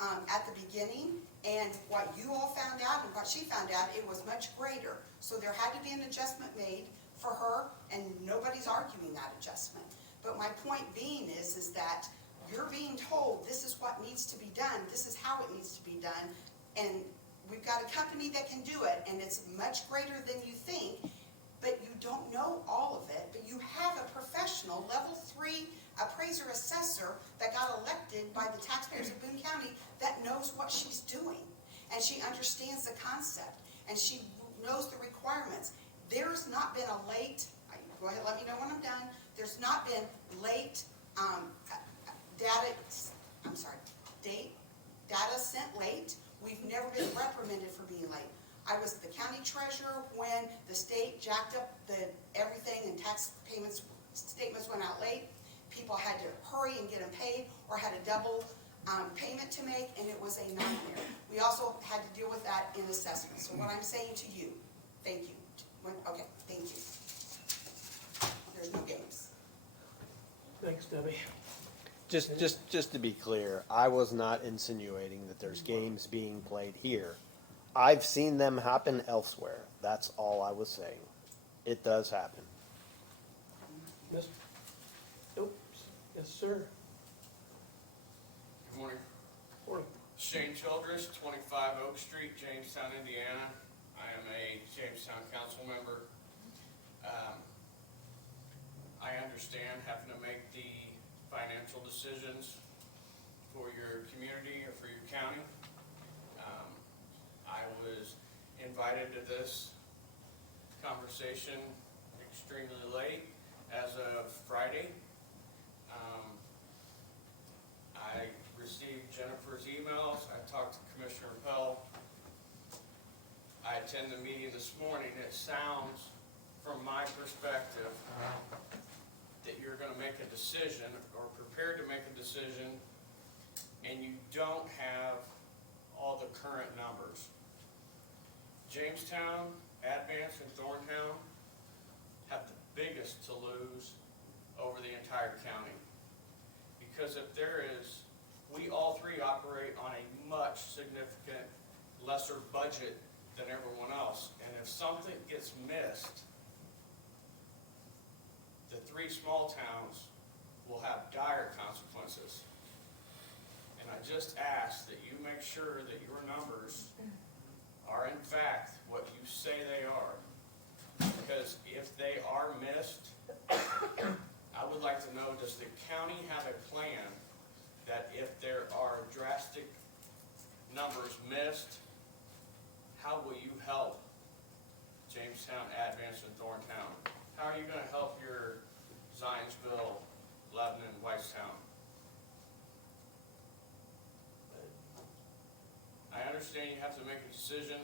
at the beginning, and what you all found out and what she found out, it was much greater. So there had to be an adjustment made for her, and nobody's arguing that adjustment. But my point being is that you're being told this is what needs to be done, this is how it needs to be done, and we've got a company that can do it, and it's much greater than you think, but you don't know all of it, but you have a professional, level 3 appraiser assessor that got elected by the taxpayers of Boone County that knows what she's doing, and she understands the concept, and she knows the requirements. There's not been a late, go ahead, let me know when I'm done, there's not been late data sent late. We've never been reprimanded for being late. I was the county treasurer when the state jacked up everything and tax statements went out late. People had to hurry and get them paid or had a double payment to make, and it was a nightmare. We also had to deal with that in assessment. So what I'm saying to you, thank you. Okay, thank you. There's no games. Thanks, Debbie. Just to be clear, I was not insinuating that there's games being played here. I've seen them happen elsewhere. That's all I was saying. It does happen. Miss, oops, yes, sir. Good morning. Morning. Shane Childress, 25 Oak Street, Jamestown, Indiana. I am a Jamestown council member. I understand having to make the financial decisions for your community or for your county. I was invited to this conversation extremely late as of Friday. I received Jennifer's emails. I talked to Commissioner Pell. I attended the meeting this morning. It sounds, from my perspective, that you're going to make a decision or prepared to make a decision and you don't have all the current numbers. Jamestown, Advance, and Thorntown have the biggest to lose over the entire county. Because if there is, we all three operate on a much significant lesser budget than everyone else. And if something gets missed, the three small towns will have dire consequences. And I just ask that you make sure that your numbers are in fact what you say they are. Because if they are missed, I would like to know, does the county have a plan that if there are drastic numbers missed, how will you help Jamestown, Advance, and Thorntown? How are you going to help your Zionsville, Lebanon, Whitestown? I understand you have to make a decision,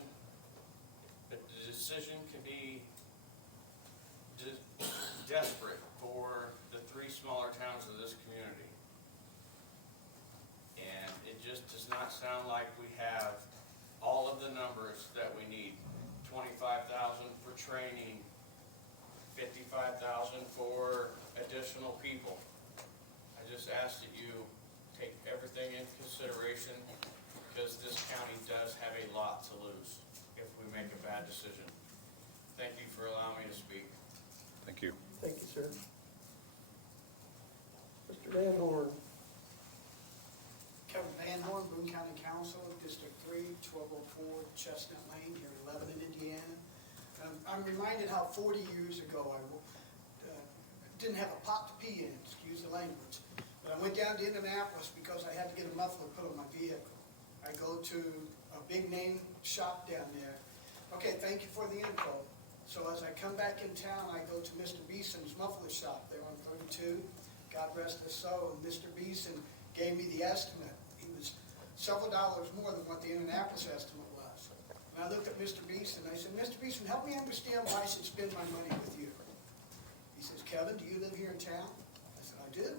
but the decision can be desperate for the three smaller towns of this community. And it just does not sound like we have all of the numbers that we need. 25,000 for training, 55,000 for additional people. I just ask that you take everything into consideration because this county does have a lot to lose if we make a bad decision. Thank you for allowing me to speak. Thank you. Thank you, sir. Mr. Van Horn. Kevin Van Horn, Boone County Council, District 3, 1204 Chestnut Lane here in Lebanon, Indiana. I'm reminded how 40 years ago I didn't have a pot to pee in, excuse the language. But I went down to Indianapolis because I had to get a muffler put on my vehicle. I go to a big name shop down there. Okay, thank you for the info. So as I come back in town, I go to Mr. Beeson's muffler shop there on 32. God rest his soul. And Mr. Beeson gave me the estimate. He was several dollars more than what the Indianapolis estimate was. And I looked at Mr. Beeson and I said, Mr. Beeson, help me understand why I should spend my money with you. He says, Kevin, do you live here in town? I said, I do.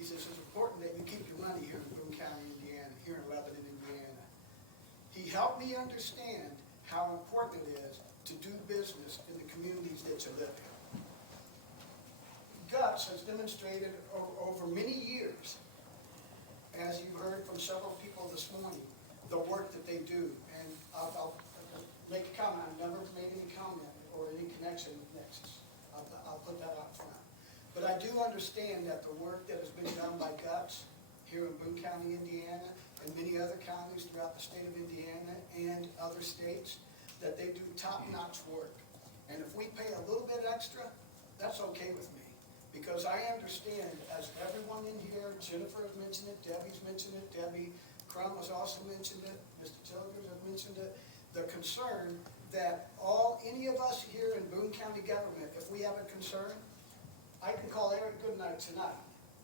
He says, it's important that you keep your money here in Boone County, Indiana, here in Lebanon, Indiana. He helped me understand how important it is to do business in the communities that you live in. Guts has demonstrated over many years, as you heard from several people this morning, the work that they do. And I'll make a comment. I've never made any comment or any connection with Nexus. I'll put that out front. But I do understand understand that the work that has been done by Guts here in Boone County, Indiana, and many other counties throughout the state of Indiana and other states, that they do top-notch work. And if we pay a little bit extra, that's okay with me. Because I understand, as everyone in here, Jennifer has mentioned it, Debbie's mentioned it, Debbie Crum has also mentioned it, Mr. Tilgers has mentioned it, the concern that any of us here in Boone County government, if we have a concern, I can call Eric Goodnight tonight.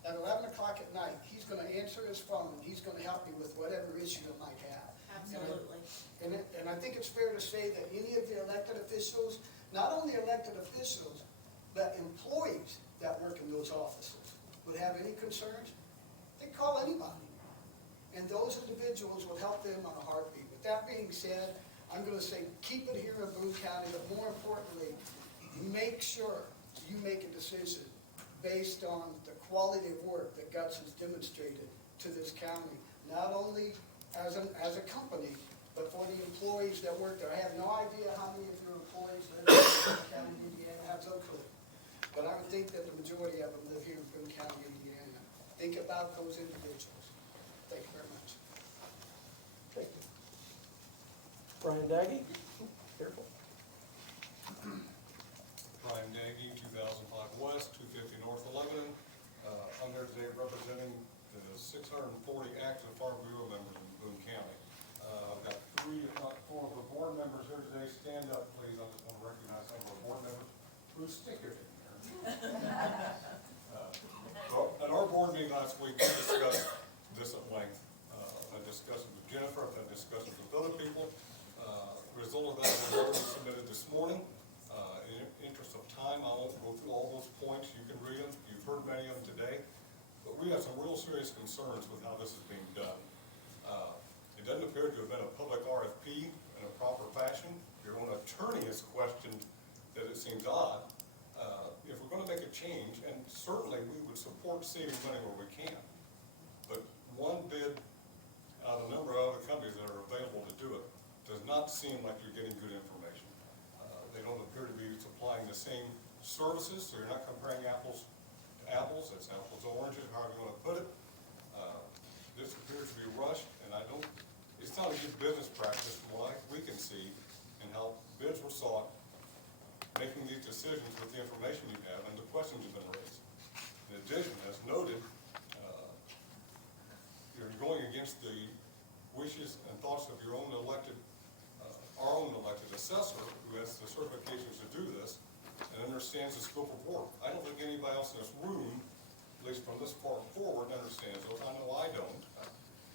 At 11 o'clock at night, he's going to answer his phone, and he's going to help me with whatever issue I might have. Absolutely. And I think it's fair to say that any of the elected officials, not only elected officials, but employees that work in those offices would have any concerns, they call anybody. And those individuals will help them on a heartbeat. With that being said, I'm going to say keep it here in Boone County, but more importantly, make sure you make a decision based on the quality of work that Guts has demonstrated to this county, not only as a company, but for the employees that work there. I have no idea how many of your employees live in Boone County, Indiana. I have no clue. But I would think that the majority of them live here in Boone County, Indiana. Think about those individuals. Thank you very much. Thank you. Brian Daggy, careful. Brian Daggy, 2005 West, 250 North Lebanon. I'm here today representing the 640 active Farm Bureau members in Boone County. I've got 3, if not 4 of the board members here today. Stand up, please. I just want to recognize some of our board members who stick here. At our board meeting last week, we discussed this at length. I discussed it with Jennifer, I've discussed it with other people. The result of that is already submitted this morning. In interest of time, I won't go through all those points. You can read them. You've heard many of them today. But we have some real serious concerns with how this is being done. It doesn't appear to have been a public RFP in a proper fashion. Your own attorney has questioned that it seems odd. If we're going to make a change, and certainly we would support saving money where we can, but one bid out of a number of other companies that are available to do it does not seem like you're getting good information. They don't appear to be supplying the same services, so you're not comparing apples to apples. It's apples to oranges, however you want to put it. This appears to be rushed, and it's not a good business practice from what we can see and how bids were sought, making these decisions with the information you have and the questions have been raised. In addition, as noted, you're going against the wishes and thoughts of your own elected, our own elected assessor, who has the certifications to do this and understands the scope of work. I don't think anybody else in this room, at least from this far forward, understands those. I know I don't.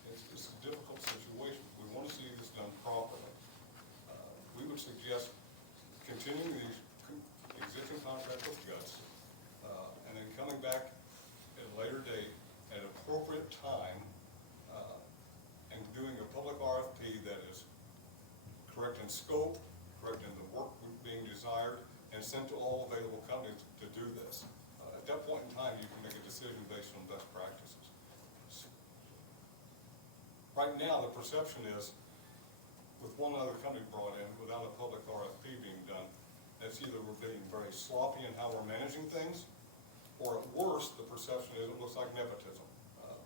It's a difficult situation. We want to see this done properly. We would suggest continuing the existing contract with Guts, and then coming back at a later date at an appropriate time, and doing a public RFP that is correct in scope, correct in the work being desired, and sent to all available companies to do this. At that point in time, you can make a decision based on best practices. Right now, the perception is, with one other company brought in, without a public RFP being done, that's either we're being very sloppy in how we're managing things, or at worst, the perception is it looks like nepotism.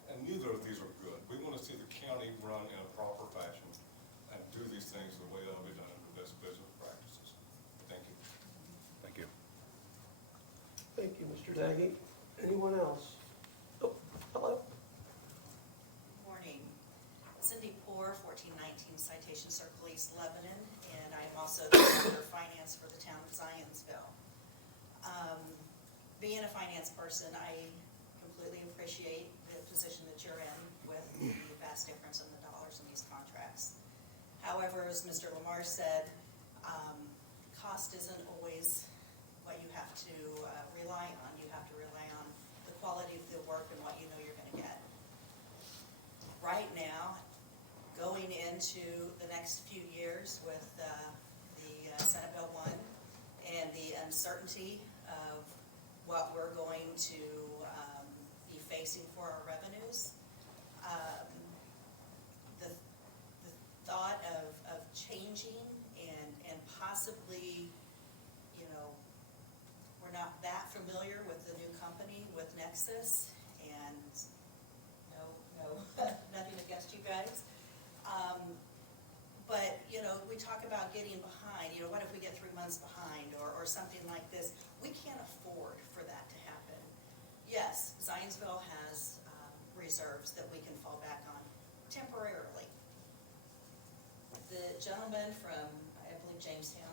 And neither of these are good. We want to see the county run in a proper fashion and do these things the way they'll be done in the best business practices. Thank you. Thank you. Thank you, Mr. Daggy. Anyone else? Oh, hello. Morning. Cindy Poor, 1419 Citation Circle East, Lebanon, and I'm also the Director of Finance for the town of Zionsville. Being a finance person, I completely appreciate the position that you're in with the vast difference in the dollars in these contracts. However, as Mr. Lamar said, cost isn't always what you have to rely on. You have to rely on the quality of the work and what you know you're going to get. Right now, going into the next few years with the Senate Bill 1 and the uncertainty of what we're going to be facing for our revenues, the thought of changing and possibly, we're not that familiar with the new company, with Nexus, and no, nothing against you guys. But, you know, we talk about getting behind, you know, what if we get 3 months behind or something like this? We can't afford for that to happen. Yes, Zionsville has reserves that we can fall back on temporarily. The gentleman from, I believe, Jamestown,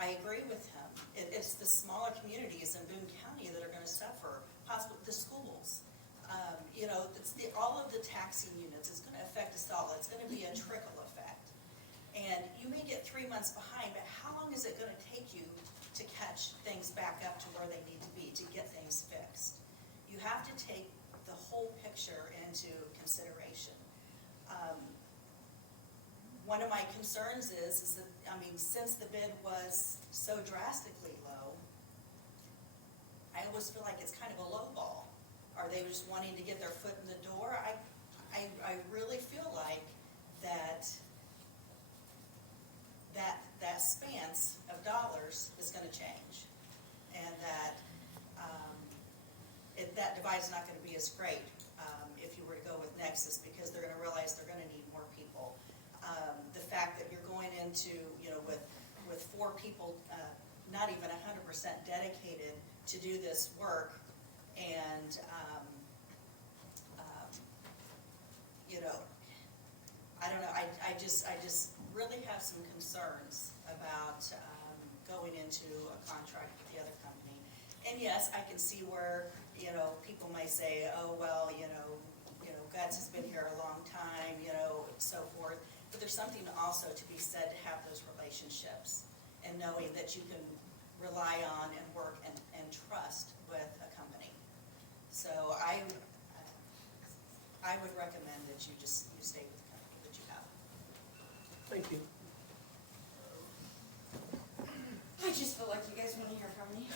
I agree with him. It's the smaller communities in Boone County that are gonna suffer, possibly the schools. You know, all of the taxing units, it's gonna affect us all. It's gonna be a trickle effect. And you may get 3 months behind, but how long is it gonna take you to catch things back up to where they need to be, to get things fixed? You have to take the whole picture into consideration. One of my concerns is that, I mean, since the bid was so drastically low, I always feel like it's kind of a low ball. Are they just wanting to get their foot in the door? I really feel like that expanse of dollars is gonna change. And that that divide's not gonna be as great if you were to go with Nexus, because they're gonna realize they're gonna need more people. The fact that you're going into, you know, with 4 people, not even 100% dedicated to do this work, and you know, I don't know, I just really have some concerns about going into a contract with the other company. And yes, I can see where, you know, people may say, oh, well, you know, Guts has been here a long time, you know, so forth. But there's something also to be said to have those relationships and knowing that you can rely on and work and trust with a company. So I would recommend that you stay with the company that you have. Thank you. I just feel like you guys want to hear from me.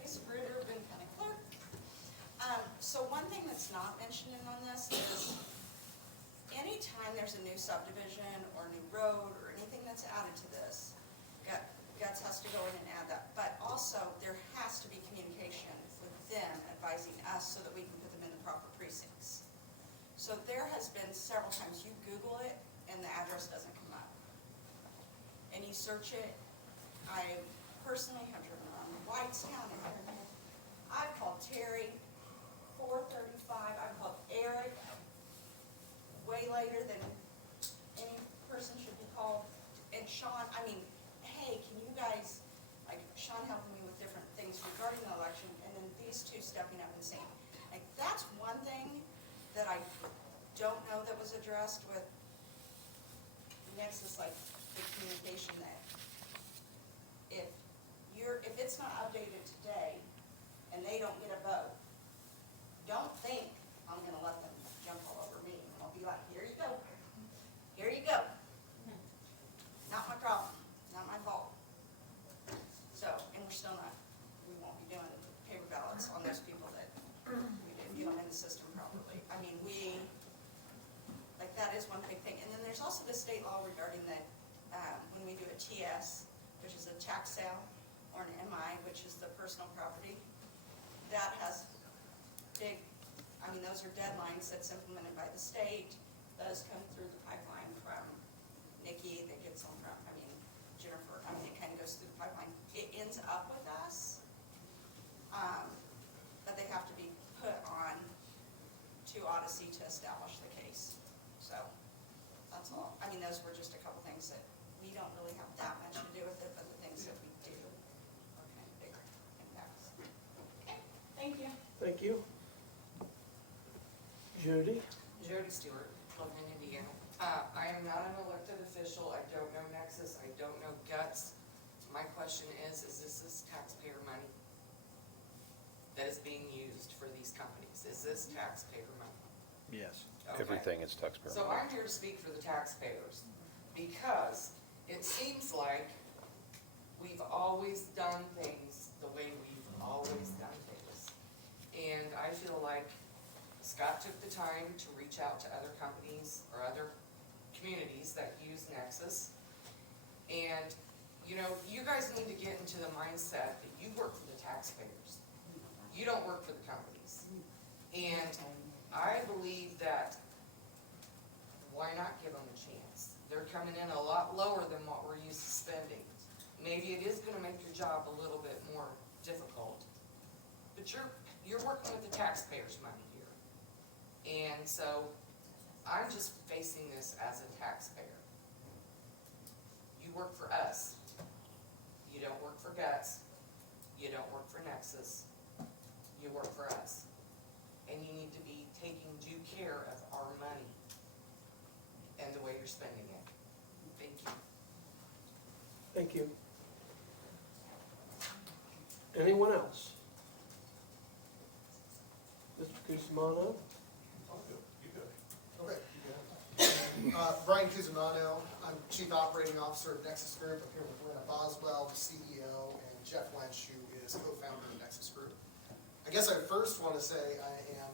Lisa Bruder, Boone County Clerk. So one thing that's not mentioned on this is anytime there's a new subdivision or new road or anything that's added to this, Guts has to go in and add that. But also there has to be communication with them advising us so that we can put them in the proper precincts. So there has been several times you Google it and the address doesn't come up. And you search it. I personally have driven around Whitestown area. I've called Terry, 435. I've called Eric, way later than any person should be called. And Sean, I mean, hey, can you guys, like Sean helping me with different things regarding the election, and then these two stepping up and saying, like, that's one thing that I don't know that was addressed with Nexus, like the communication that if it's not updated today and they don't get a vote, don't think I'm gonna let them jump all over me. I'll be like, here you go. Here you go. Not my problem, not my fault. So, and we're still not, we won't be doing paper ballots on those people that we didn't get them in the system properly. I mean, like that is one big thing. And then there's also the state law regarding that when we do a TS, which is a tax sale, or an MI, which is the personal property, that has big, I mean, those are deadlines that's implemented by the state. Those come through the pipeline from Nikki, that gets them from, I mean, Jennifer, I mean, it kind of goes through the pipeline. It ends up with us, but they have to be put on to Odyssey to establish the case. So, that's all. I mean, those were just a couple things that we don't really have that much to do with it, but the things that we do are kind of bigger impacts. Okay, thank you. Thank you. Judy? Jody Stewart, Logan, Indiana. I am not an elected official. I don't know Nexus. I don't know Guts. My question is this taxpayer money that is being used for these companies? Is this taxpayer money? Yes. Okay. Everything is taxpayer. So I'm here to speak for the taxpayers because it seems like we've always done things the way we've always done things. And I feel like Scott took the time to reach out to other companies or other communities that use Nexus. And you know, you guys need to get into the mindset that you work for the taxpayers. You don't work for the companies. And I believe that, why not give them a chance? They're coming in a lot lower than what we're used to spending. Maybe it is gonna make your job a little bit more difficult, but you're working with the taxpayers' money here. And so, I'm just facing this as a taxpayer. You work for us. You don't work for Guts. You don't work for Nexus. You work for us. And you need to be taking due care of our money and the way you're spending it. Thank you. Thank you. Anyone else? Mr. Cusimano? Okay. Brian Cusimano, I'm Chief Operating Officer of Nexus Group. I'm here with Lena Boswell, the CEO, and Jeff Lynch, who is co-founder of Nexus Group. I guess I first want to say I am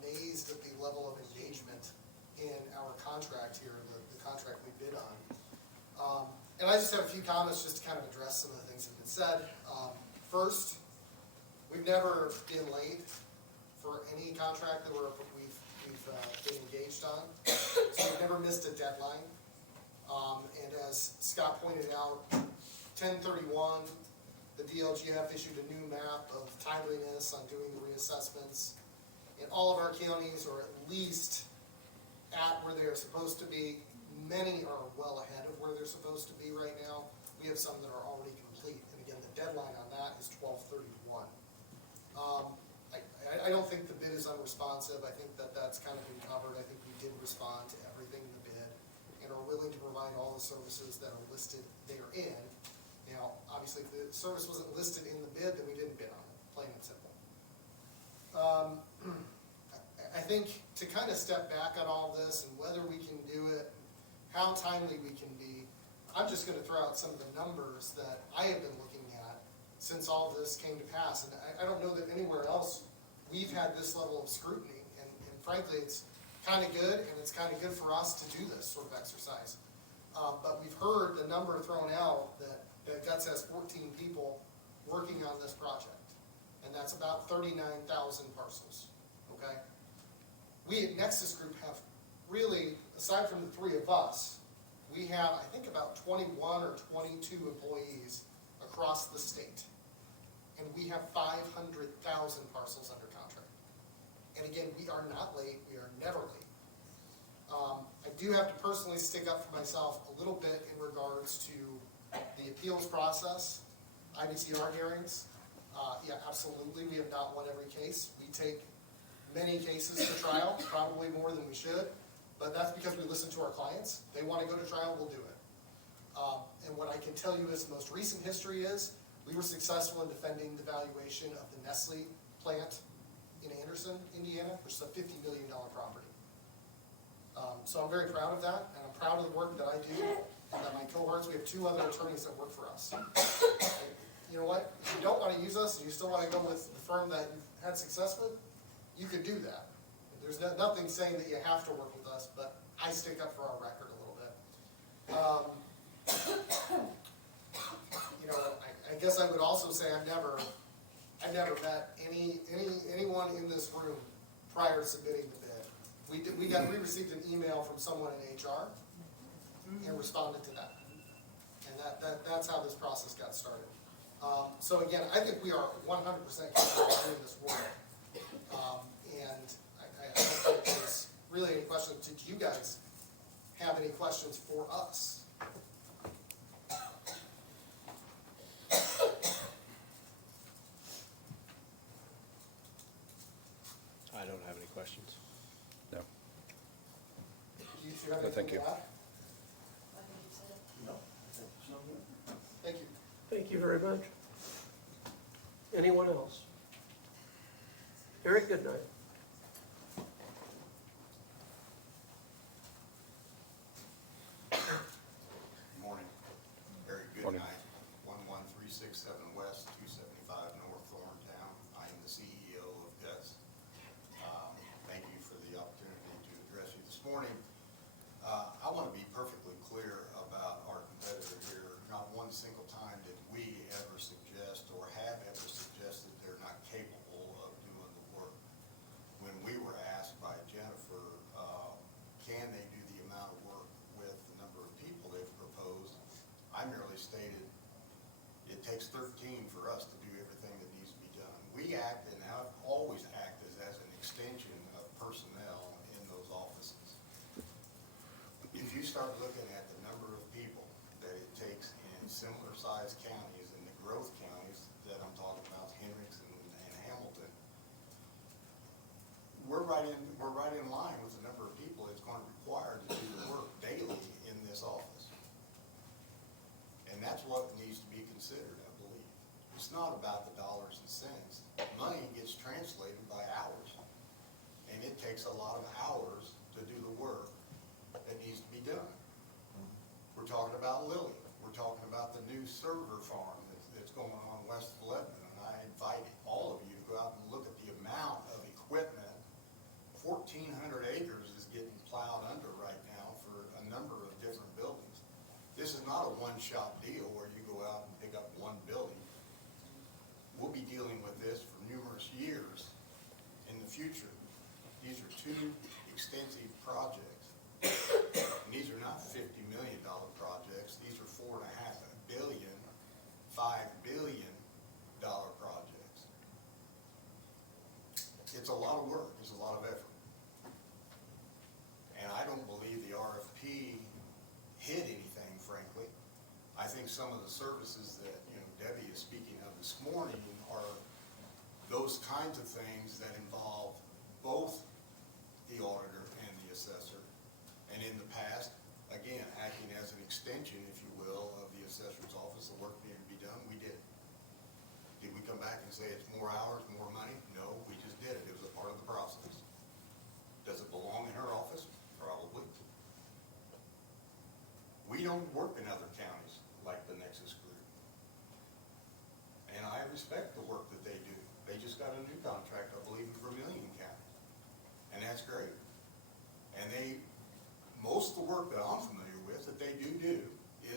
amazed at the level of engagement in our contract here, the contract we bid on. And I just have a few comments just to kind of address some of the things that have been said. First, we've never been late for any contract that we've been engaged on. So we've never missed a deadline. And as Scott pointed out, 10/31, the DLGF issued a new map of timeliness on doing the reassessments. And all of our counties are at least at where they're supposed to be. Many are well ahead of where they're supposed to be right now. We have some that are already complete. And again, the deadline on that is 12/31. I don't think the bid is unresponsive. I think that that's kind of been covered. I think we did respond to everything in the bid and are willing to provide all the services that are listed therein. Now, obviously, if the service wasn't listed in the bid, then we didn't bid on it, plain and simple. I think to kind of step back on all this and whether we can do it, how timely we can be, I'm just going to throw out some of the numbers that I have been looking at since all this came to pass. And I don't know that anywhere else we've had this level of scrutiny. And frankly, it's kind of good, and it's kind of good for us to do this sort of exercise. But we've heard the number thrown out that Guts has 14 people working on this project. And that's about 39,000 parcels, okay? We at Nexus Group have really, aside from the three of us, we have, I think, about 21 or 22 employees across the state. And we have 500,000 parcels under contract. And again, we are not late, we are never late. I do have to personally stick up for myself a little bit in regards to the appeals process, IBCR hearings. Yeah, absolutely, we have not won every case. We take many cases to trial, probably more than we should, but that's because we listen to our clients. They want to go to trial, we'll do it. And what I can tell you as the most recent history is, we were successful in defending the valuation of the Nestle plant in Anderson, Indiana, which is a $50 million property. So I'm very proud of that, and I'm proud of the work that I do, and that my cohorts, we have 2 other attorneys that work for us. You know what? If you don't want to use us, and you still want to go with the firm that you've had success with, you could do that. There's nothing saying that you have to work with us, but I stick up for our record a little bit. You know, I guess I would also say I've never met anyone in this room prior to submitting the bid. We received an email from someone in HR and responded to that, and that's how this process got started. So again, I think we are 100% capable of doing this work, and I don't think there's really any questions. Did you guys have any questions for us? I don't have any questions. No. Do you have No, thank anything you. to add? No. Thank you. Thank you very much. Anyone else? Eric, good night. Good morning. Very good Morning. night. 11367 West, 275 North Thorntown. I am the CEO of Guts. Thank you for the opportunity to address you this morning. I want to be perfectly clear about our competitor here. Not one single clearly stated, it takes 13 for us to do everything that needs to be done. We act, and have always acted as an extension of personnel in those offices. If you start looking at the number of people that it takes in similar sized counties, and the growth counties that I'm talking about, Hendricks and Hamilton, we're right in line with the number of people it's going to require to do the work daily in this office. And that's what needs to be considered, I believe. It's not about the dollars and cents. Money gets translated by hours. And it takes a lot of hours to do the work that needs to be done. We're talking about Lily. We're talking about the new server farm that's going on west of Lebanon. And I invite all of you to go out and look at the amount of equipment. 1,400 acres is getting plowed under right now for a number of different buildings. This is not a one-shot deal where you go out and pick up one building. We'll be dealing with this for numerous years in the future. These are two extensive projects. And these are not $50 million projects. These are $4.5 billion, $5 billion projects. It's a lot of work. It's a lot of effort. And I don't believe the RFP hit anything, frankly. I think some of the services that Debbie is speaking of this morning are those kinds of things that involve both the auditor and the assessor. And in the past, again, acting as an extension, if you will, of the assessor's office, the work needed to be done, we did. Did we come back and say it's more hours, more money? No, we just did it. It was a part of the process. Does it belong in her office? Probably. We don't work in other counties like the Nexus Group. And I respect the work that they do. They just got a new contract, I believe, in Vermilion County. And that's great. And most of the work that I'm familiar with that they do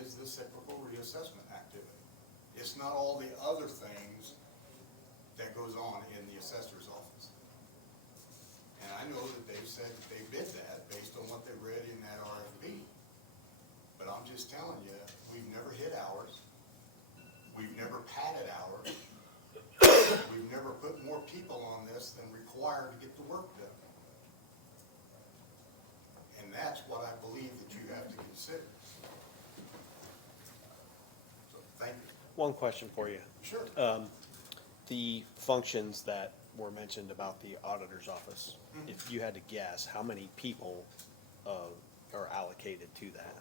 is the cyclical reassessment activity. It's not all the other things that goes on in the assessor's office. And I know that they've said that they bid that based on what they read in that RFP. But I'm just telling you, we've never hit hours. We've never padded hours. We've never put more people on this than required to get the work done. And that's what I believe that you have to consider. So, thank you. One question for you. Sure. The functions that were mentioned about the auditor's office, if you had to guess, how many people are allocated to that?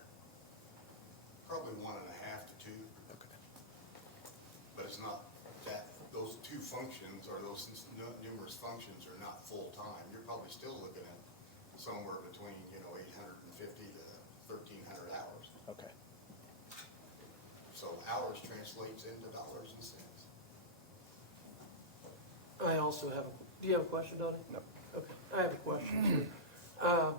Probably 1.5 to 2. Okay. But it's not that, those two functions or those numerous functions are not full-time. You're probably still looking at somewhere between, 850 to 1,300 hours. Okay. So hours translates into dollars and cents. I also have, do you have a question, Donnie? No. Okay, I have a question too.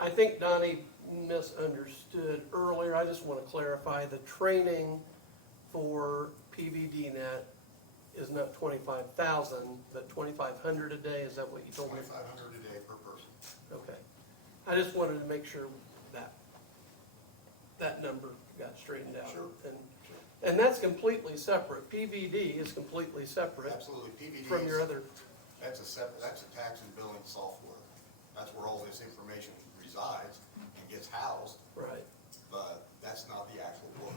I think Donnie misunderstood earlier. I just want to clarify, the training for PVDNet is not 25,000, but 2,500 a day. Is that what you told me? 2,500 a day per person. Okay. I just wanted to make sure that number got straightened out. Sure. And that's completely separate. PVD is completely separate Absolutely. PVD from your other. That's a tax and billing software. That's where all this information resides and gets housed, Right. but that's not the actual work.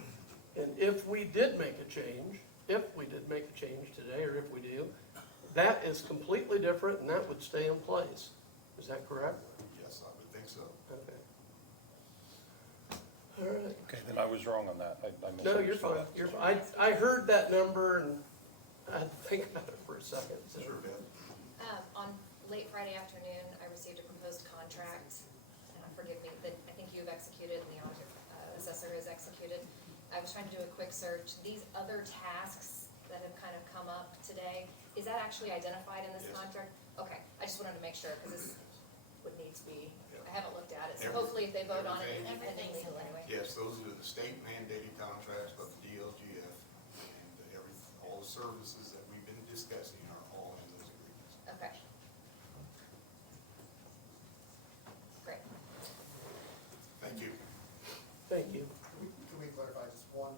And if we did make a change today, or if we do, that is completely different and that would stay in place. Is that correct? Yes, I would think so. Okay. All right. Okay, then I was wrong on that. I No, you're misunderstood fine. that. You're fine. I heard that number and I had to think about it for a second. So. Sure, Ben. On late Friday afternoon, I received a proposed contract, and forgive me, that I think you've executed and the auditor, assessor has executed. I was trying to do a quick search. These other tasks that have kind of come up today, is that actually identified in this Yes. contract? Okay, I just wanted to make sure, because this would need to be, I haven't looked at it, so Every- hopefully if they vote on it, it'll be pending everything's legal in there. anyway. Yes, those are the state mandated contracts, but the DLGF and all the services that we've been discussing are all in those agreements. Okay. Great. Thank you. Thank you. Can we clarify just one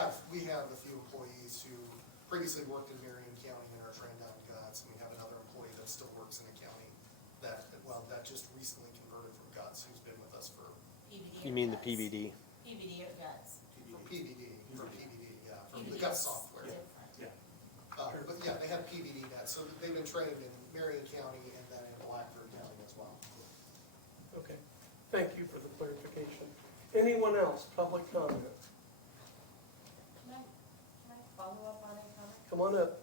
have a few employees who previously worked in Marion County and are trained out in Guts. And we have another employee that still works in a county that just recently converted from Guts, who's been with us for PVD. You mean the PBD? PVD or guts. PVD, yeah, from the Guts software. Different. But yeah, they have PVD net, so they've been trained in Marion County and then in Blackford County as well. Okay, thank you for the clarification. Anyone else, public comment? Can I follow up on a comment? Come on up.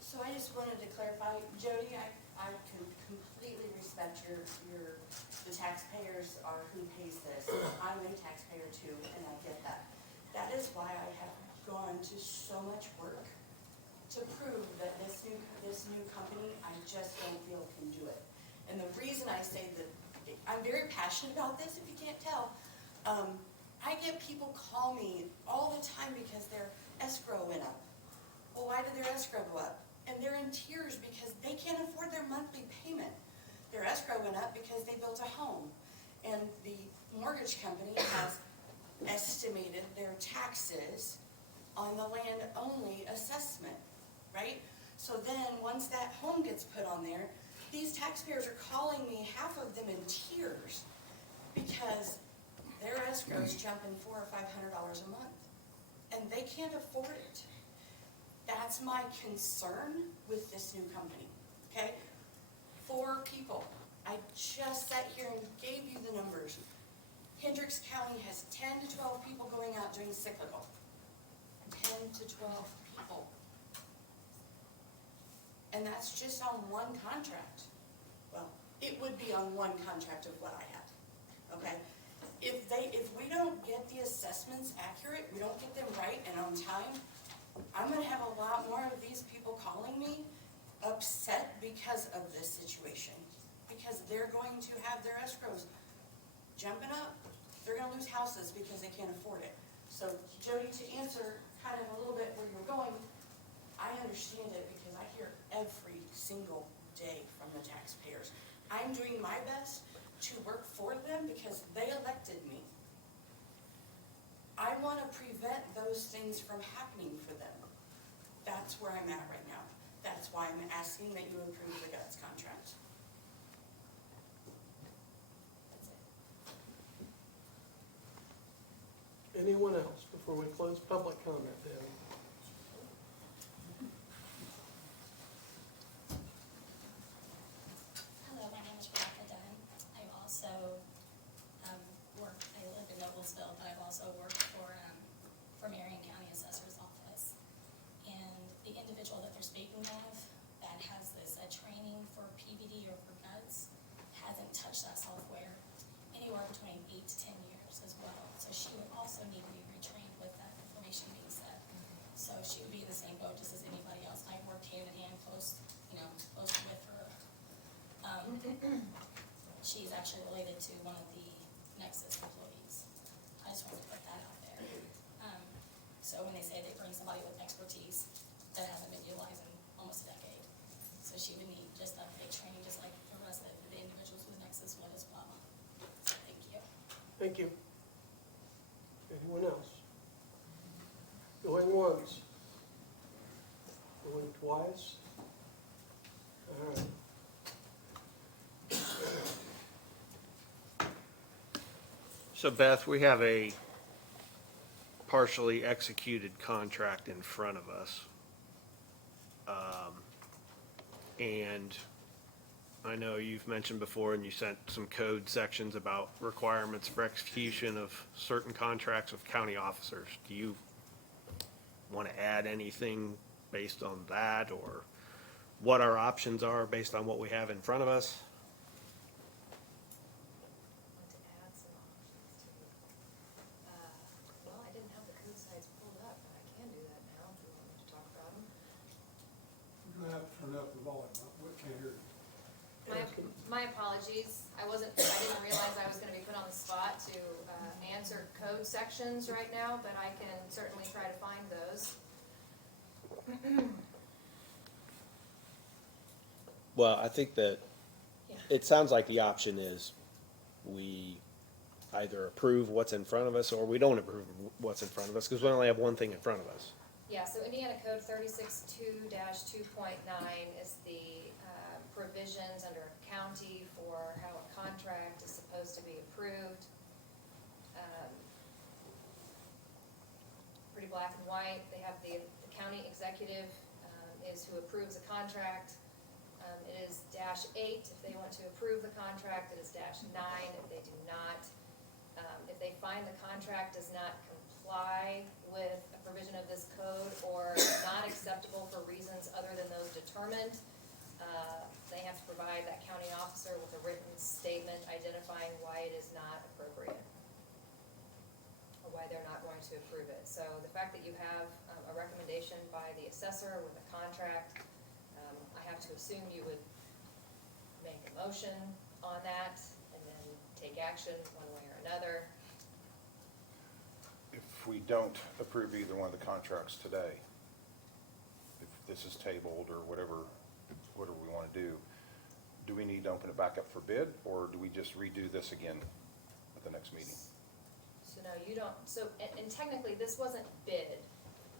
So I just wanted to clarify, Jody, I can completely respect the taxpayers are who pays this. I'm a taxpayer too, and I get that. That is why I have gone to so much work to prove that this new company, I just don't feel can do it. And the reason I say that, I'm very passionate about this, if you can't tell. I get people call me all the time because their escrow went up. Well, why did their escrow go up? And they're in tears because they can't afford their monthly payment. Their escrow went up because they built a home. And the mortgage company has estimated their taxes on the land-only assessment, right? So then, once that home gets put on there, these taxpayers are calling me, half of them in tears, because their escrow is jumping $400 or $500 a month, and they can't afford it. That's my concern with this new company, okay? 4 people. I just sat here and gave you the numbers. Hendricks County has 10 to 12 people going out doing cyclical. 10 to 12 people. And that's just on one contract. Well, it would be on one contract of what I had, okay? If we don't get the assessments accurate, we don't get them right and on time, I'm gonna have a lot more of these people calling me upset because of this situation. Because they're going to have their escrows jumping up. They're gonna lose houses because they can't afford it. So Jody, to answer kind of a little bit where you're going, I understand it because I hear every single day from the taxpayers. I'm doing my best to work for them because they elected me. I want to prevent those things from happening for them. That's where I'm at right now. That's why I'm asking that you approve the GUTS contract. That's it. Anyone else before we close public comment then? Hello, my name is Rebecca Dunn. I also I live in Noblesville, but I've also worked for Marion County Assessor's Office. And the individual that they're speaking of that has this training for PVD or for GUTS hasn't touched that software anywhere between 8 to 10 years as well. So she would also need to be retrained with that information being said. So she would be in the same boat just as anybody else. I worked hand in hand close with her. She's actually related to one of the Nexus employees. I just wanted to put that out there. So when they say they bring somebody with expertise that hasn't been utilized in almost a decade, so she would need just that big training, just like the rest of the individuals with Nexus would as well. Thank you. Thank you. Anyone else? Going once? Going twice? All right. So Beth, we have a partially executed contract in front of us. And I know you've mentioned before, and you sent some code sections about requirements for execution of certain contracts with county officers. Do you want to add anything based on that, or what our options are based on what we have in front of us? Want to add some options to it. Well, I didn't have the code sites pulled up, but I can do that now if you want me to talk about them. You're gonna have to turn up the volume, we can't hear you. My apologies. I didn't realize I was gonna be put on the spot to answer code sections right now, but I can certainly try to find those. Well, I think that Yeah. it sounds like the option is we either approve what's in front of us or we don't approve what's in front of us, because we only have one thing in front of us. Yeah, so Indiana Code 36-2-2.9 is the provisions under a county for how a contract is supposed to be approved. Pretty black and white. They have the county executive is who approves a contract. It is -8 if they want to approve the contract. It is -9 if they do not. If they find the contract does not comply with a provision of this code or not acceptable for reasons other than those determined, they have to provide that county officer with a written statement identifying why it is not appropriate, or why they're not going to approve it. So the fact that you have a recommendation by the assessor with a contract, I have to assume you would make a motion on that and then take action one way or another. If we don't approve either one of the contracts today, if this is tabled or whatever we want to do we need to open it back up for bid, or do we just redo this again at the next meeting? So no, you don't, so, and technically, this wasn't bid,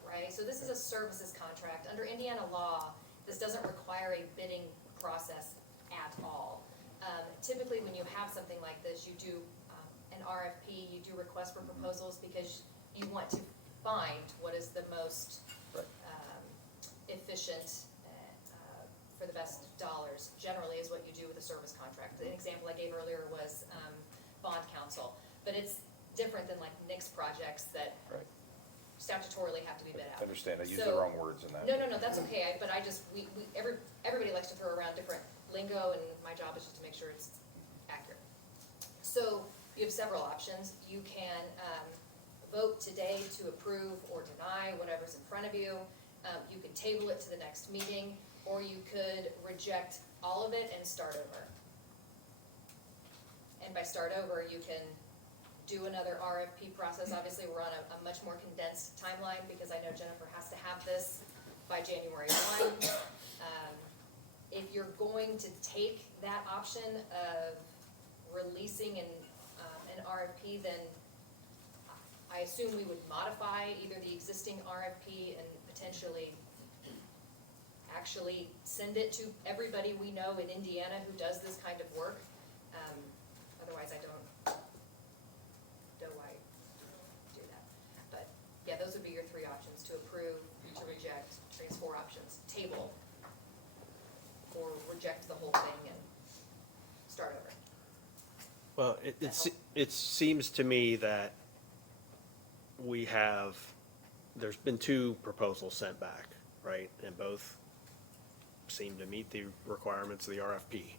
right? So this is a services contract. Under Indiana law, this doesn't require a bidding process at all. Typically, when you have something like this, you do an RFP, you do request for proposals because you want to find what is the most efficient for the best dollars, generally is what you do with a service contract. An example I gave earlier was bond counsel, but it's different than like NICS projects that Right. statutorily have to be bid out. I understand, I used the So- wrong words in that. No, that's okay, but I just, everybody likes to throw around different lingo, and my job is just to make sure it's accurate. So, you have several options. You can vote today to approve or deny whatever's in front of you. You could table it to the next meeting, or you could reject all of it and start over. And by start over, you can do another RFP process. Obviously, we're on a much more condensed timeline because I know Jennifer has to have this by January 1. If you're going to take that option of releasing an RFP, then I assume we would modify either the existing RFP and potentially actually send it to everybody we know in Indiana who does this kind of work. Otherwise, I don't know why do that. But yeah, those would be your three options: to approve, to reject. There's 4 options: table, or reject the whole thing and start over. Well, it seems to me that there's been 2 proposals sent back, right? And both seem to meet the requirements of the RFP.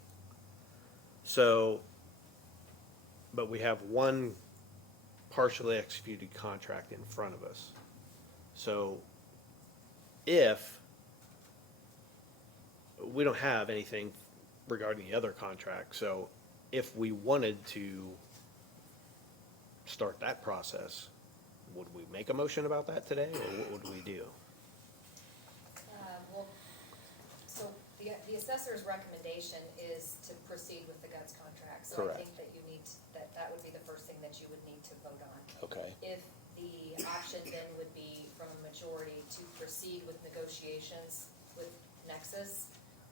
So, but we have one partially executed contract in front of us. So if we don't have anything regarding the other contract, so if we wanted to start that process, would we make a motion about that today, or what would we do? Well, so the assessor's recommendation is to proceed with the GUTS contract. So Correct. I think that you need, that would be the first thing that you would need to vote on. Okay. If the option then would be from a majority to proceed with negotiations with Nexus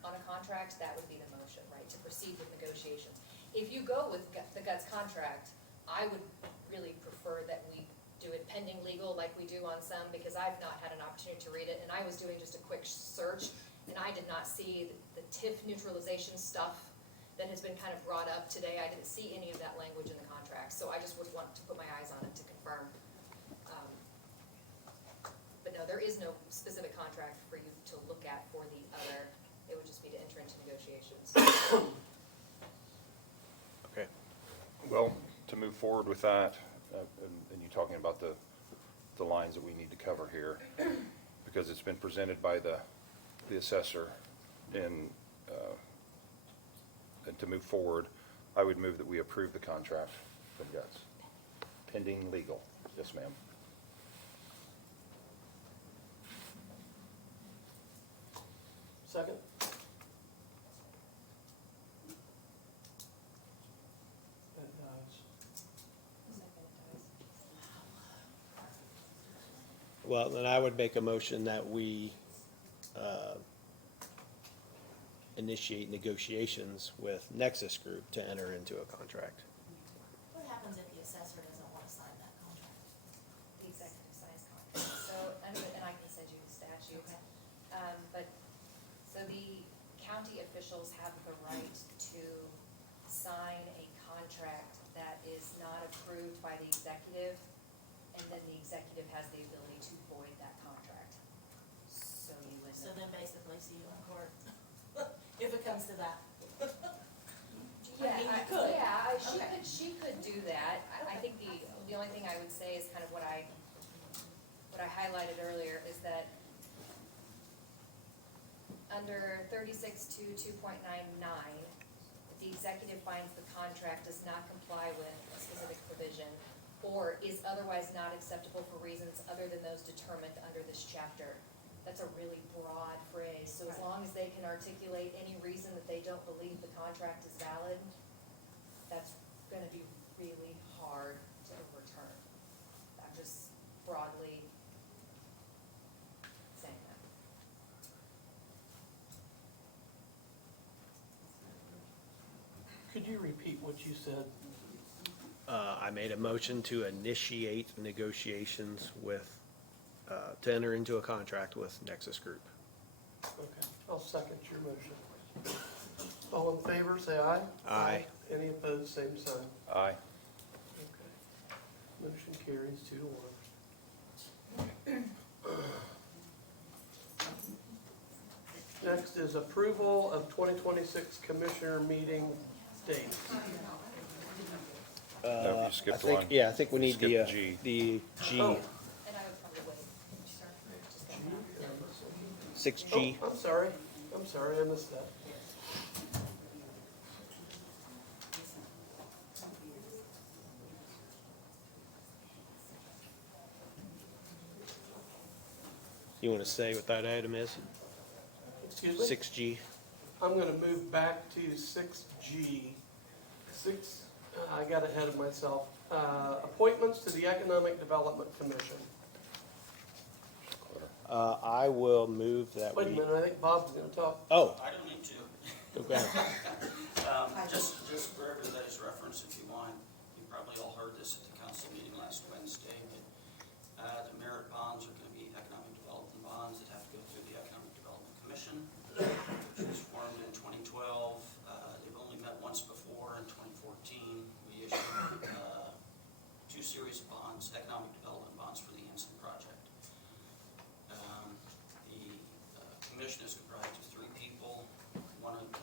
on a contract, that would be the motion, right, to proceed with negotiations. If you go with the GUTS contract, I would really prefer that we do it pending legal like we do on some, because I've not had an opportunity to read it, and I was doing just a quick search, and I did not see the TIF neutralization stuff that has been kind of brought up today. I didn't see any of that language in the contract, so I just would want to put my eyes on it to confirm. But no, there is no specific contract for you to look at for the other. It would just be to enter into negotiations. Okay. Well, to move forward with that, and you're talking about the lines that we need to cover here, because it's been presented by the assessor, and to move forward, I would move that we approve the contract from GUTS, pending legal. Yes, ma'am. Second? Well, then I would make a motion that we initiate negotiations with Nexus Group to enter into a contract. What happens if the assessor doesn't want to sign that contract? The executive signs contract, so, and I can send you the statute. But, so the county officials have the right to sign a contract that is not approved by the executive, and then the executive has the ability to void that contract. So you would. So then basically see you in court, if it comes to that. Yeah, you could. she could do that. I think the only thing I would say is kind of what I highlighted earlier is that under 36.2.99, if the executive finds the contract does not comply with a specific provision or is otherwise not acceptable for reasons other than those determined under this chapter. That's a really broad phrase, so as long as they can articulate any reason that they don't believe the contract is valid, that's gonna be really hard to overturn. I'm just broadly saying that. Could you repeat what you said? I made a motion to initiate negotiations with, to enter into a contract with Nexus Group. Okay, I'll second your motion. All in favor, say aye. Aye. Any opposed, same sign. Aye. Okay. Motion carries 2-1. Next is approval of 2026 Commissioner meeting dates. No, you skipped I think, one. yeah, I think we need Skip the G. the G, Oh. And I would probably wait. six G. Oh, I'm sorry, I missed that. You want to say what that item is? Excuse me? Six G. I'm gonna move back to 6G. I got ahead of myself. Appointments to the Economic Development Commission. I will move that Wait a we. minute, I think Bob's gonna talk. Oh, I don't need to. okay. Just for everybody's reference, if you want, you probably all heard this at the council meeting last Wednesday, but the merit bonds are gonna be economic development bonds that have to go through the Economic Development Commission, which was formed in 2012. They've only met once before in 2014. We issued two series of bonds, economic development bonds for the Ensign project. The commission is comprised of three people.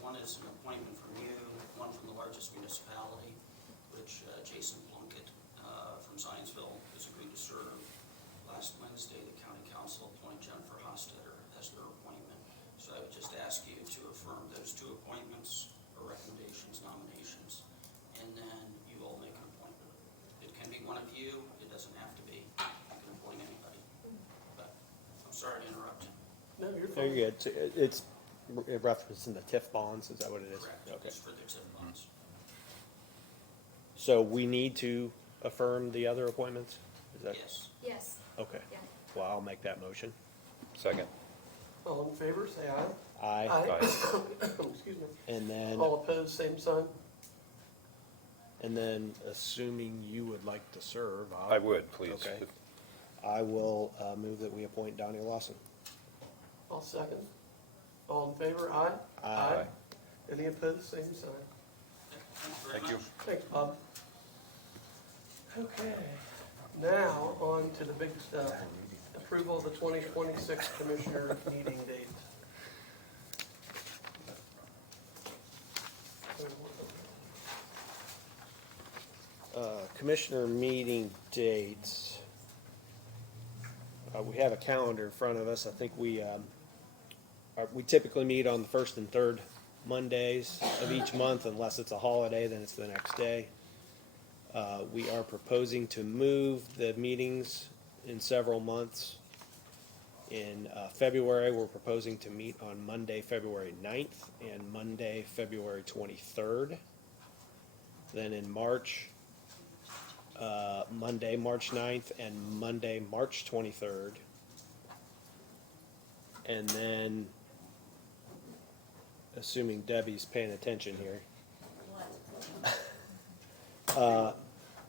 One is an appointment from you, one from the largest municipality, which Jason Plunkett from Zionsville has agreed to serve. Last Wednesday, the county council appointed Jennifer Hostetter as their appointment. So I would just ask you to affirm those two appointments or recommendations, nominations, and then you all make an appointment. It can be one of you, it doesn't have to be. You can appoint anybody. But I'm sorry to interrupt you. No, you're Very fine. good. So it's referencing the TIF bonds, is that what it is? Correct. Okay. It's for the TIF bonds. So we need to affirm the other appointments? Is that? Yes. Yes, Okay. yeah. Well, I'll make that motion. Second. All in favor, say aye. Aye. Excuse me. And then, All opposed, same sign. and then assuming you would like to serve, I would, please. Okay. I will move that we appoint Donnie Lawson. All second. All in favor, aye. Aye. Any opposed, same sign. Thank you. Thanks, Bob. Okay, now on to the big stuff. Approval of the 2026 Commissioner meeting date. Commissioner meeting dates. We have a calendar in front of us. I think we typically meet on the first and third Mondays of each month, unless it's a holiday, then it's the next day. We are proposing to move the meetings in several months. In February, we're proposing to meet on Monday, February 9th, and Monday, February 23rd. Then in March, Monday, March 9th, and Monday, March 23rd. And then, assuming Debbie's paying attention here,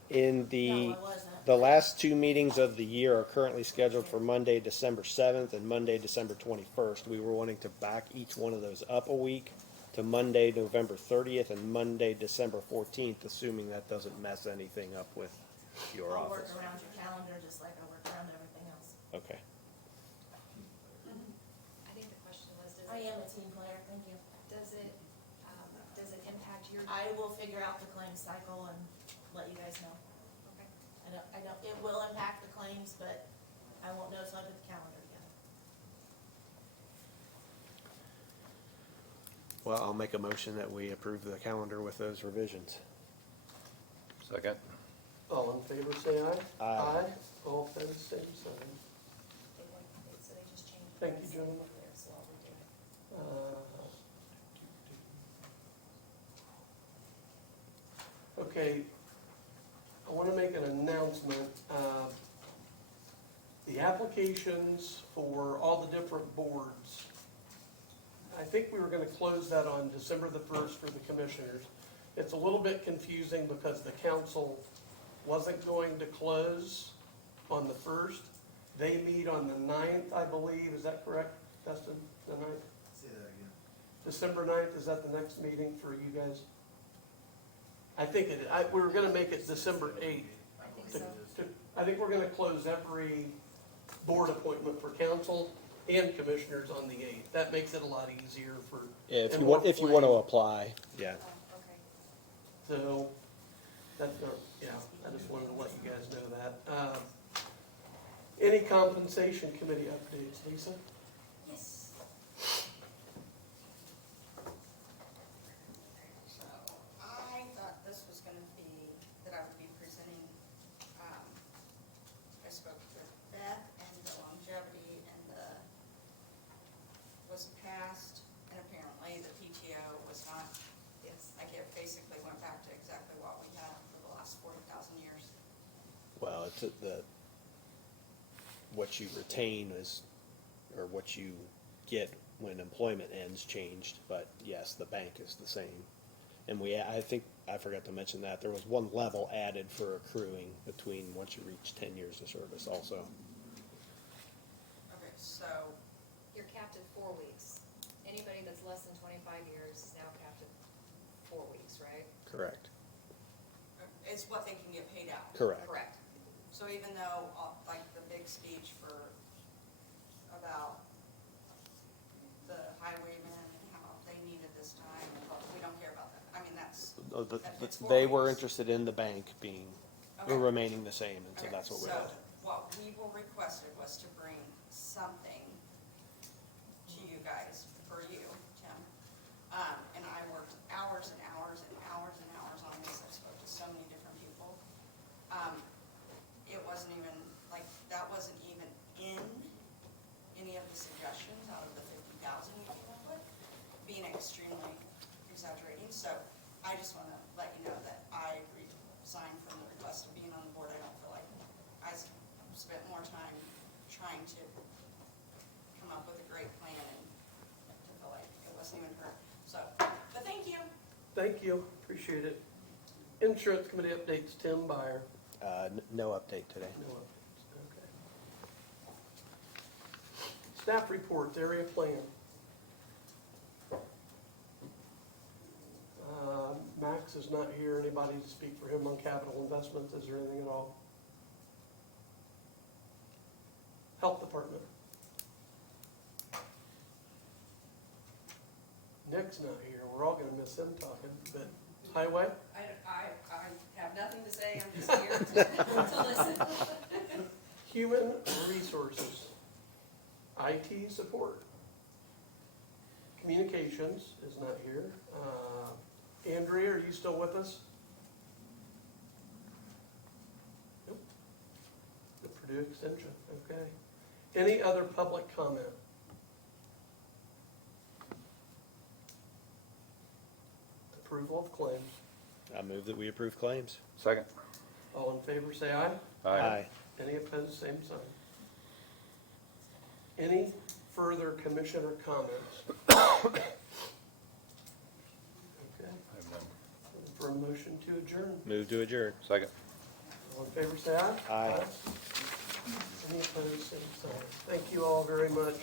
in No, I wasn't. the last two meetings of the year are currently scheduled for Monday, December 7th and Monday, December 21st. We were wanting to back each one of those up a week to Monday, November 30th and Monday, December 14th, assuming that doesn't mess anything up with your I'll work office. around your calendar just like I work around everything else. Okay. I think the question was, I am a team player, thank you. does it impact your? I will figure out the claims cycle and let you guys know. Okay. I don't, it will impact the claims, but I won't know until I put the calendar together. Well, I'll make a motion that we approve the calendar with those revisions. Second. All in favor, say aye. Aye. All opposed, same sign. So they just changed. Thank you, gentlemen. So I'll redo it. Okay, I want to make an announcement. The applications for all the different boards, I think we were going to close that on December the 1st for the commissioners. It's a little bit confusing because the council wasn't going to close on the 1st. They meet on the 9th, I believe. Is that correct, Dustin? The 9th? Say that again. December 9th, is that the next meeting for you guys? I think we were gonna make it December 8th. I think so. I think we're gonna close every board appointment for council and commissioners on the 8th. That makes it a lot easier for. Yeah, if and you more want, if you want to plain. apply. Yeah. Oh, okay. So, that's not, yeah, I just wanted to let you guys know that. Any compensation committee updates, Lisa? Yes. So I thought this was gonna be, that I would be presenting, I spoke with Beth and the longevity and the, was passed, and apparently the PTO was not, Yes. like it basically went back to exactly what we had for the last 40,000 years. Well, it's what you retain is, or what you get when employment ends changed, but yes, the bank is the same. And I think, I forgot to mention that, there was one level added for accruing between once you reach 10 years of service also. Okay, so, You're capped at 4 weeks. Anybody that's less than 25 years is now capped at 4 weeks, right? Correct. it's what they can get paid out. Correct. Correct. So even though, like, the big speech about the highwaymen and how they needed this time, but we don't care about that. I mean, that's, it's 4 They were weeks. interested in the bank being, Okay. remaining the same, and so Okay, that's what we so did. what we were requested was to bring something to you guys, for you, Tim. And I worked hours and hours and hours and hours on this. I spoke to so many different people. It wasn't even, like, that wasn't even in any of the suggestions out of the 50,000 you came up with, being extremely exaggerating. So I just want to let you know that I resigned from the request of being on the board. I don't feel like I spent more time trying to come up with a great plan and to feel like it wasn't even her. So, but thank you. Thank you, appreciate it. Insurance committee updates, Tim Byer. No update today. No updates, okay. Staff reports, area plan. Max is not here. Anybody to speak for him on capital investments? Is there anything at all? Health department. Nick's not here. We're all gonna miss him talking, but highway? I have nothing to say. I'm just here to listen. Human resources. IT support. Communications is not here. Andrea, are you still with us? Nope. The Purdue Extension, okay. Any other public comment? Approval of claims. I move that we approve claims. Second. All in favor, say aye. Aye. Any opposed, same sign. Any further commissioner comments? Okay, I have none. for a motion to adjourn. Move to adjourn. Second. All in favor, say aye. Aye. Any opposed, same sign. Thank you all very much.